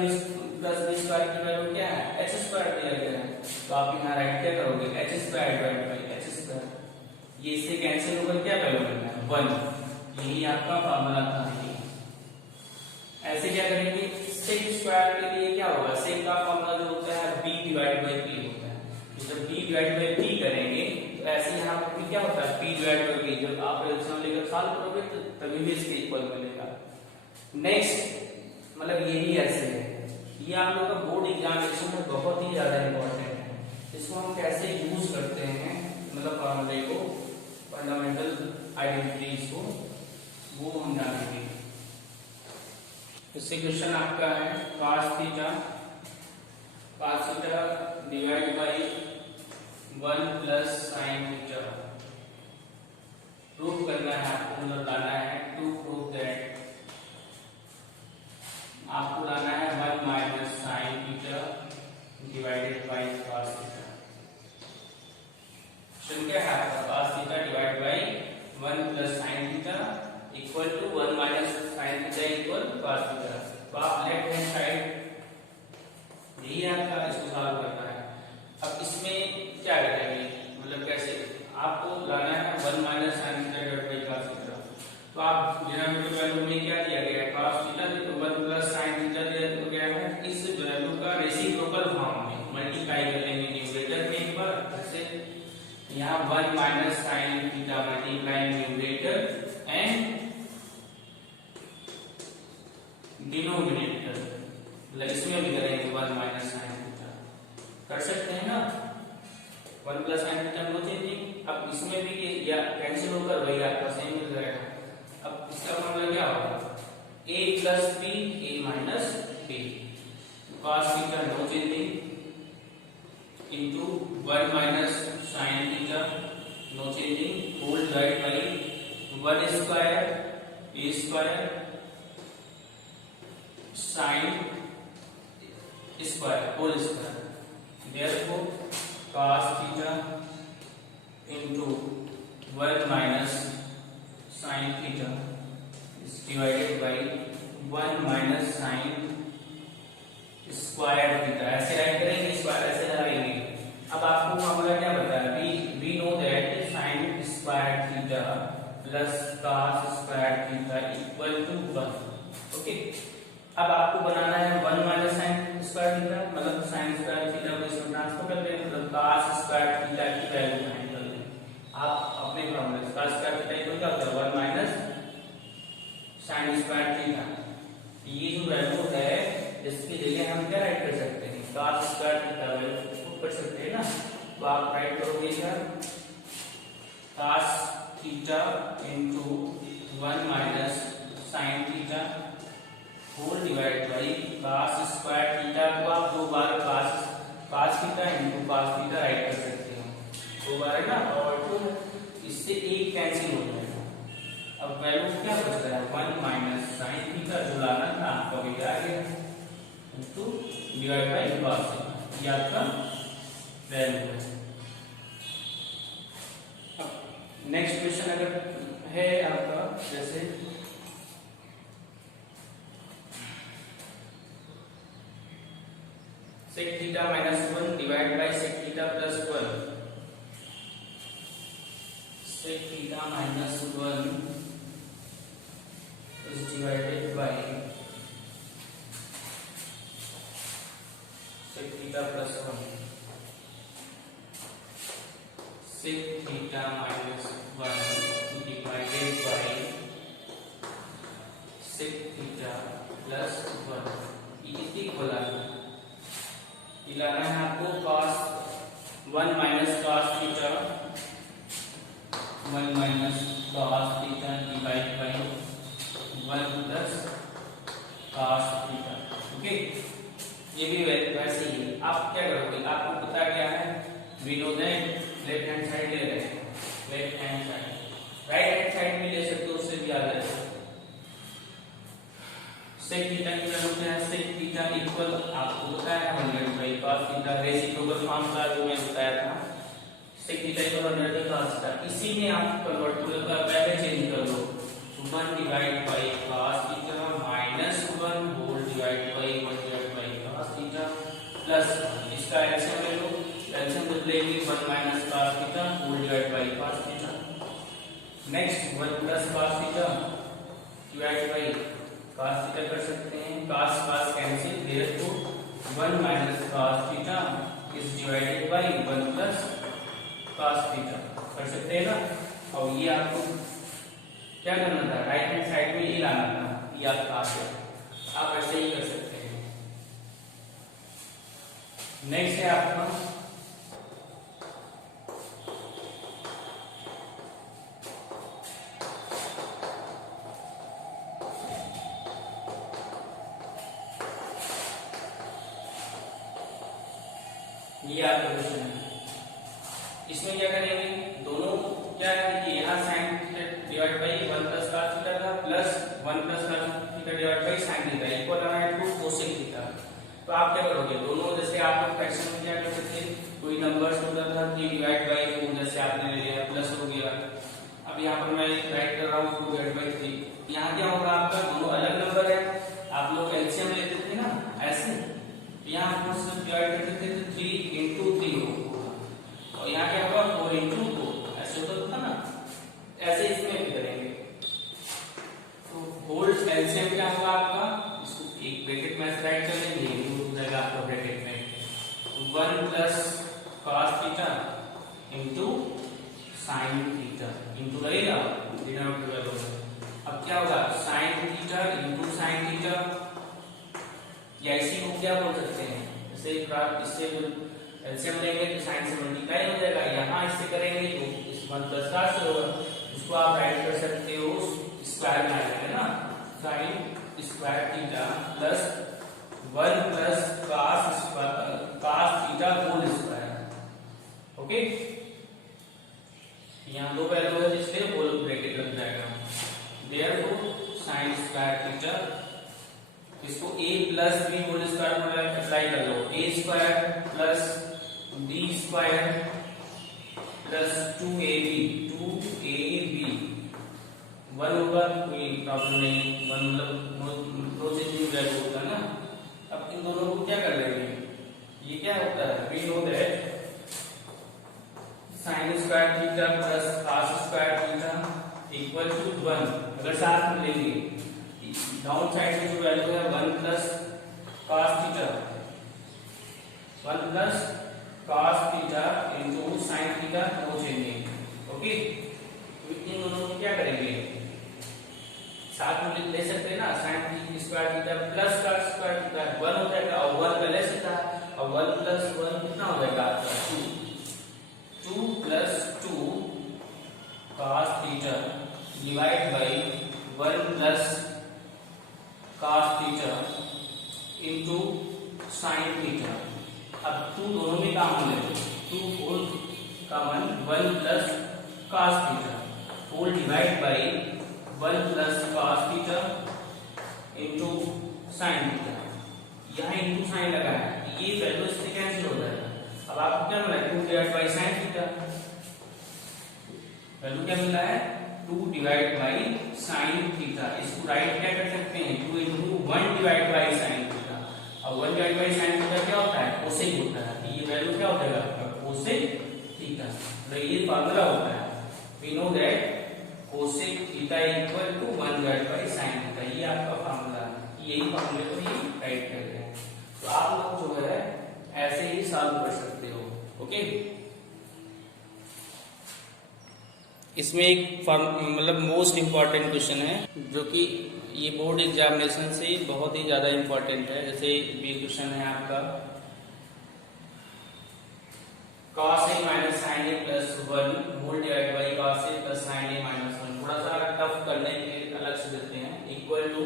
plus B square की वैल्यू क्या है, एच स्क्वायर दिया गया है, तो आप यहाँ राइट क्या करोगे, H square divide by H square, ये इससे कैंसिल होकर क्या वैल्यू बनना है 1, यही आपका फार्मूला था। ऐसे क्या करेंगे, सेक स्क्वायर के लिए क्या होगा, सेक का फार्मूला जो होता है b डिवाइड बाई p होता है, तो जब b डिवाइड बाई p करेंगे तो ऐसे यहाँ पर क्या होता है p डिवाइड बाई p, जब आप एलसीएम लेकर सॉल्व करोगे तो तभी भी इसके इक्वल मिलेगा। नेक्स्ट मतलब ये भी ऐसे है, ये आप लोग का बोर्ड एग्जामिनेशन में बहुत ही ज्यादा इंपॉर्टेंट है, इसको हम कैसे यूज करते हैं, मतलब फार्मूले को, फंडामेंटल आइडेंटिटीज को, वो हम जानेंगे। इससे क्वेश्चन आपका है cos theta divide by 1 plus sine theta, prove करना है आपको, मतलब लाना है टू प्रूव दैट, आपको लाना है 1 minus sine theta divided by cos theta. Question क्या है आपका, cos theta divide by 1 plus sine theta equal to 1 minus sine theta equal cos theta. तो आप लेफ्ट हैंड साइड यही आपका इसको सॉल्व करना है। अब इसमें क्या करेंगे, मतलब कैसे, आपको लाना है 1 minus sine theta divide by cos theta, तो आप डिनोमिनेटर वैल्यू में क्या दिया गया है, cos थीटा, तो 1 प्लस साइन थीटा दिया गया है, इस वैल्यू का रेसिप्रोकल फॉर्म में मल्टीप्लाई कर लेंगे न्यूमरेटर में एक बार, जैसे यहाँ 1 minus sine theta multiply numerator and denominator, मतलब इसमें भी करेंगे 1 माइनस साइन थीटा, कर सकते हैं ना, 1 plus sine theta no changing. अब इसमें भी या कैंसिल होकर वही आपका सेम मिल जाएगा। अब इसका फॉर्मूला क्या होगा, a plus b a minus b, cos theta no changing into 1 minus sine theta no changing whole divide by 1 square a square sine square whole square, therefore cos theta into 1 minus sin theta is divided by 1 minus sin square theta, ऐसे right करेंगे, square ऐसे लगाएंगे। अब आपको formula क्या बताया, we know that sin square theta plus cos square theta equal to 1, okay. अब आपको बनाना है 1 माइनस साइन स्क्वायर थीटा, मतलब साइन स्क्वायर थीटा को इसमें ट्रांसफर कर दें, मतलब cos स्क्वायर थीटा की वैल्यू फाइंड कर लें आप अपने फॉर्मूले से। cos स्क्वायर थीटा इक्वल क्या होता है 1 माइनस साइन स्क्वायर थीटा, ये जो वैल्यू है इसकी जगह हम क्या राइट कर सकते हैं, cos square theta value put कर सकते हैं ना, तो आप राइट करोगे क्या, cos theta into 1 minus sine theta whole divide by cos square theta को आप दो बार cos theta into cos theta write कर सकते हो, दो बार है ना, और तो इससे एक कैंसिल हो जाएगा। अब वैल्यू क्या बचता है 1 माइनस साइन थीटा, जो लाना था आपका भी आ गया, into divide by cos theta, ये आपका वैल्यू है। अब नेक्स्ट क्वेश्चन अगर है आपका, जैसे sec theta minus 1 divided by sec theta plus 1, sec theta minus 1 is divided by sec theta plus 1, sec theta minus 1 divided by sec theta plus 1, ये equal आ गया, लाना है आपको cos 1 minus cos theta 1 minus cos theta divide by 1 plus cos theta, okay. ये भी वैसे ही आप क्या करोगे, आपको पता क्या है, we know that left hand side ले रहे हैं, left hand side right hand side में ले सकते हो, उससे भी याद रखो। सेक थीटा की वैल्यू क्या है, सेक थीटा इक्वल आपको पता है 100 by cos theta, reciprocal form का जो मैं बताया था, sec theta equal 100 by cos theta, इसी में आप कन्वर्ट कर पहले चेंज कर लो, 1 divide by cos theta minus 1 whole divide by 1 minus cos theta whole divide by cos theta. Next 1 plus cos theta divide by cos theta कर सकते हैं, cos cos cancel, therefore 1 minus cos theta is divided by 1 plus cos theta कर सकते हैं ना। और ये आपको क्या करना था, राइट हैंड साइड में ये लाना था, ये आपका आ गया, आप ऐसे ही कर सकते हैं। नेक्स्ट है आपका ये आपका क्वेश्चन है। इसमें क्या करेंगे, दोनों क्या करेंगे, यहाँ sine theta divide by 1 plus cos theta था plus 1 plus cos theta divide by sine theta equal आ रहा है टू कोसेक थीटा। तो आप क्या करोगे, दोनों जैसे आप लोग फ्रैक्शन में क्या कर सकते हैं, कोई नंबर्स होता था 3 डिवाइड बाई 2 जैसे आपने ले लिया प्लस हो गया। अब यहाँ पर मैं राइट कर रहा हूँ 2 डिवाइड बाई 3। यहाँ क्या होगा आपका, दोनों अलग नंबर है, आप लोग एलसीएम लेते थे ना ऐसे, यहाँ आप सिर्फ डिवाइड करते थे तो 3 into 3 होगा, और यहाँ क्या होगा 4 into 2 ऐसे होता था ना, ऐसे इसमें भी करेंगे। तो होल एलसीएम क्या होगा आपका, इसको एक ब्रैकेट में राइट कर लेंगे, ये हो जाएगा आपका ब्रैकेट में 1 plus cos theta into sin theta into लगेगा डिनोमिनेटर में। अब क्या होगा sin theta into sin theta, या इसी को क्या बोल सकते हैं, जैसे इससे एलसीएम लेंगे तो साइन से मल्टीप्लाई हो जाएगा, यहाँ इससे करेंगे तो इस 1 प्लस cos से होगा, इसको आप राइट कर सकते हो स्क्वायर में आ जाएगा ना, sin square theta plus 1 plus cos theta whole square. Okay, यहाँ दो वैल्यू है जिससे होल ब्रैकेट लग जाएगा, देयरफॉर sin स्क्वायर थीटा, इसको a plus B whole square पर अप्लाई कर लो, a square plus b square plus 2ab 1 होगा, कोई प्रॉब्लम नहीं, 1 मतलब नो चेंजिंग वैल्यू होता है ना। अब इन दोनों को क्या कर लेंगे, ये क्या होता है, we know that sin square theta plus cos square theta equal to 1। अगर साथ में लेंगे डाउन साइड में जो वैल्यू है 1 plus cos theta 1 plus cos theta into sin theta no changing. Okay, इन दोनों को क्या करेंगे, साथ में ले सकते हैं ना, sin square theta plus cos square theta 1 हो जाएगा, और 1 पहले से था, और 1 प्लस 1 कितना हो जाएगा आपका 2 plus 2 cos theta divide by 1 plus cos theta into sin theta. अब 2 दोनों में कॉमन ले, 2 whole common 1 plus cos theta whole divide by 1 plus cos theta into sin theta. यहाँ इनटू sin लगा है, ये वैल्यू इससे कैंसिल हो जाएगा। अब आपको क्या मिला है 2 divide by sin theta, value क्या मिला है 2 डिवाइड बाई sin थीटा। इसको राइट क्या कर सकते हैं 2 into 1 divide by sin theta, और 1 डिवाइड बाई sin थीटा क्या होता है कोसेक होता है, ये वैल्यू क्या हो जाएगा आपका कोसेक थीटा। तो ये फार्मूला होता है, we know that cosec theta equal to 1 divide by sin theta, ये आपका फार्मूला है, यही फार्मूले को ही राइट करते हैं। तो आप लोग जो है ऐसे ही सॉल्व कर सकते हो। ओके, इसमें एक मतलब मोस्ट इम्पॉर्टेंट क्वेश्चन है जो कि ये बोर्ड एग्जामिनेशन से बहुत ही ज्यादा इम्पोर्टेंट है। जैसे ये क्वेश्चन है आपका cos a minus sin a plus 1 whole divide by cos a plus sin a minus 1, थोड़ा सा टफ करने के लिए अलग से देते हैं, equal to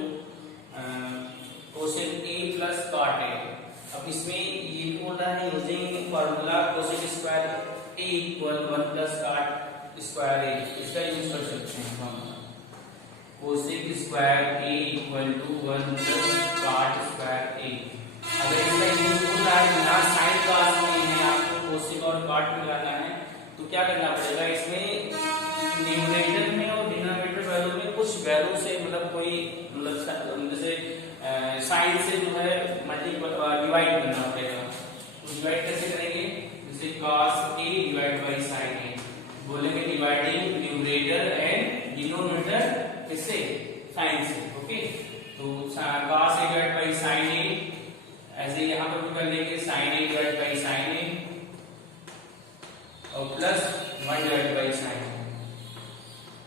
cosec a plus cot a। अब इसमें ये बोल रहा है using formula cosec square a equal 1 plus cot square a, इसका यूज कर सकते हैं हम। cosec square a equal to 1 plus cot square a। अगर इसका यूज हो रहा है ना sin cos में है, आपको cosec और cot मिलाना है, तो क्या करना पड़ेगा, इसमें न्यूमरेटर में और डिनोमिनेटर वैल्यू में कुछ वैल्यू से मतलब कोई मतलब जैसे साइन से जो है मल्टीपल डिवाइड करना पड़ेगा। तो डिवाइड कैसे करेंगे, जैसे cos a डिवाइड ऐसे यहाँ पर भी कर लेंगे sine A divide by sine A और plus 1 divide by sine A.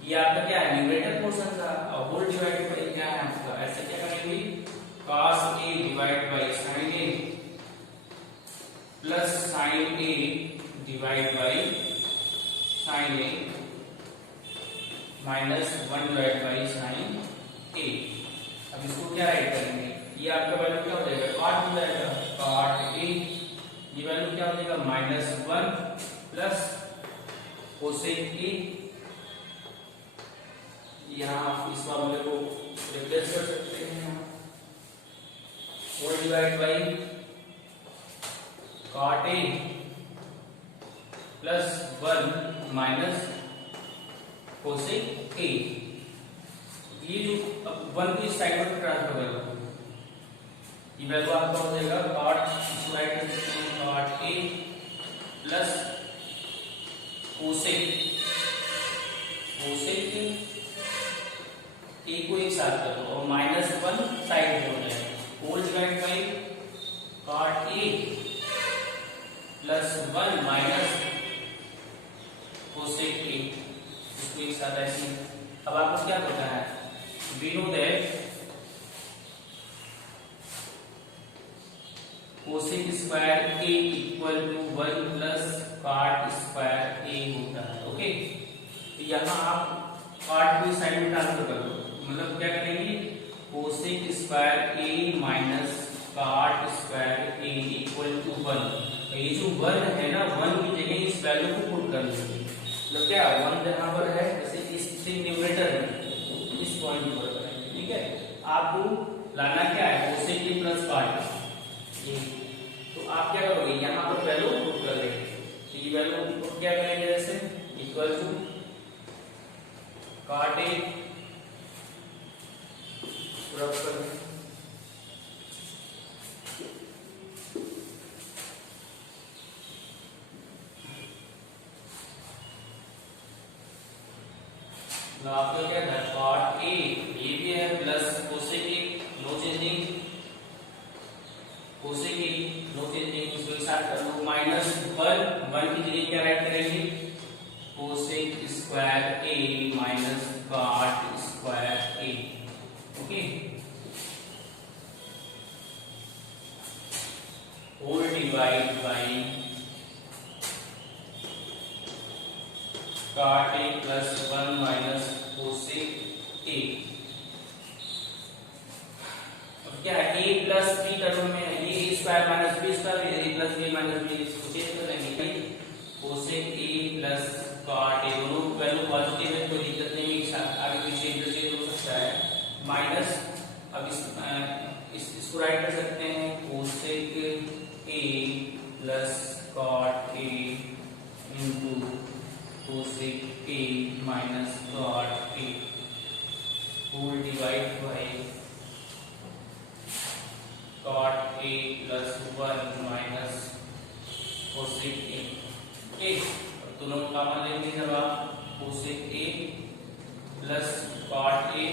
ये आपका क्या है, न्यूमरेटर पोर्शन था, और होल डिवाइड बाई क्या है आपका, ऐसे क्या करेंगे cos a divide by sin a plus sin a divide by sin a minus 1 divide by sin a। अब इसको क्या राइट करेंगे, ये आपका वैल्यू क्या हो जाएगा, cot हो जाएगा, cot a, ये वैल्यू क्या हो जाएगा -1 प्लस cosec a। यहाँ आप इस फॉर्मूले को रिप्लेस कर सकते हैं, whole divide by cot a plus 1 minus cosec a। ये जो अब 1 को इस साइड पर ट्रांसफर कर लो, ये वैल्यू आपका हो जाएगा cot, इसको राइट कर सकते हैं cot a plus cosec a को एक साथ कर लो और -1 साइड में हो जाएगा, whole divide by cot a plus 1 minus cosec a, इसको एक साथ ऐसे। अब आपको क्या पता है, we know that cosec square a equal to 1 plus cot square a होता है। ओके, तो यहाँ आप cot को साइड में ट्रांसफर कर दो, मतलब क्या करेंगे cosec square a minus cot square a equal to 1। ये जो 1 है ना, 1 की जगह इस वैल्यू को पुट कर लेंगे, मतलब क्या 1 यहाँ पर है, जैसे इससे न्यूमरेटर है, इस पॉइंट पर करेंगे। ठीक है, आपको लाना क्या है cosec a प्लस cot ये, तो आप क्या करोगे यहाँ पर वैल्यू पुट कर लेंगे, तो ये वैल्यू पुट क्या करेंगे, जैसे इक्वल टू cot a रब कर, आपका क्या था cot a, ये भी है plus cosec a, no changing, cosec a no changing, इसको एक साथ कर लो, माइनस 1 की जगह क्या राइट करेंगे cosec square a minus cot square a। Okay, whole divide by cot a plus 1 minus cosec a। अब क्या है, a प्लस b टर्म में है, ये a square minus b square, a plus b minus b, इसको change कर देंगे, cosec a plus cot a, दोनों वैल्यू पॉजिटिव है, कोई दिक्कत नहीं, एक साथ आगे पीछे इंटरचेंज हो सकता है, माइनस। अब इसको राइट कर सकते हैं cosec a plus cot a into cosec a minus cot a, whole divide by cot a plus 1 minus cosec a। Okay, अब दोनों कॉमन लेंगे, जब आप cosec a plus cot a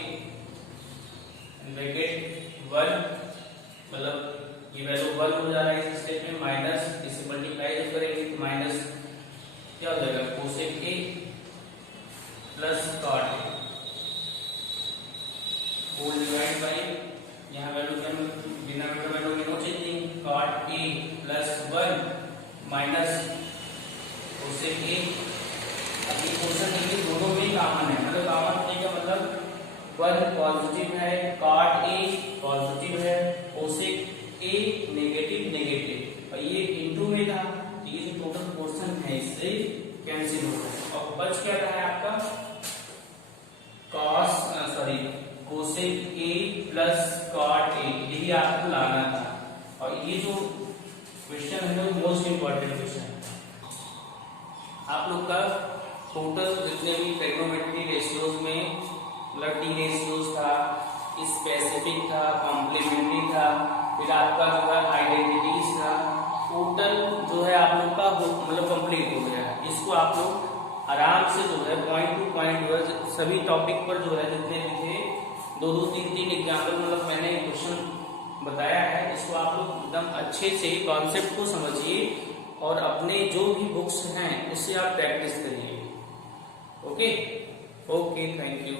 bracket 1, मतलब ये वैल्यू 1 हो जा रहा है इस स्टेप में, माइनस इसे मल्टीप्लाई जब करेंगे तो माइनस क्या हो जाएगा cosec a plus cot a, whole divide by, यहाँ वैल्यू क्या डिनोमिनेटर वैल्यू में no changing, cot a plus 1 minus cosec a। अब ये क्वेश्चन देखिए दोनों में कॉमन है, मतलब कॉमन होने का मतलब 1 पॉजिटिव है, cot a पॉजिटिव है, cosec a नेगेटिव नेगेटिव, और ये इनटू में था, तो ये जो टोटल पोर्शन है इससे कैंसिल हो रहा है, और बच क्या रहा है आपका cosec a plus cot a, यही आपको लाना था। और ये जो क्वेश्चन है वो मोस्ट इंपॉर्टेंट क्वेश्चन है, आप लोग का टोटल जितने भी ट्रिग्नोमेट्री रेशियोज में डी रेशियोज था, स्पेसिफिक था, कॉम्प्लीमेंट्री था, फिर आपका जो है आइडेंटिटीज था, टोटल जो है आप लोग का मतलब कंप्लीट हो गया। इसको आप लोग आराम से जो है पॉइंट टू पॉइंट सभी टॉपिक पर जो है जितने भी थे 2-2, 3-3 एग्जाम्पल, मतलब मैंने क्वेश्चन बताया है, इसको आप लोग एकदम अच्छे से कॉन्सेप्ट को समझिए और अपने जो भी बुक्स हैं उससे आप प्रैक्टिस करिए। Okay okay, thank you.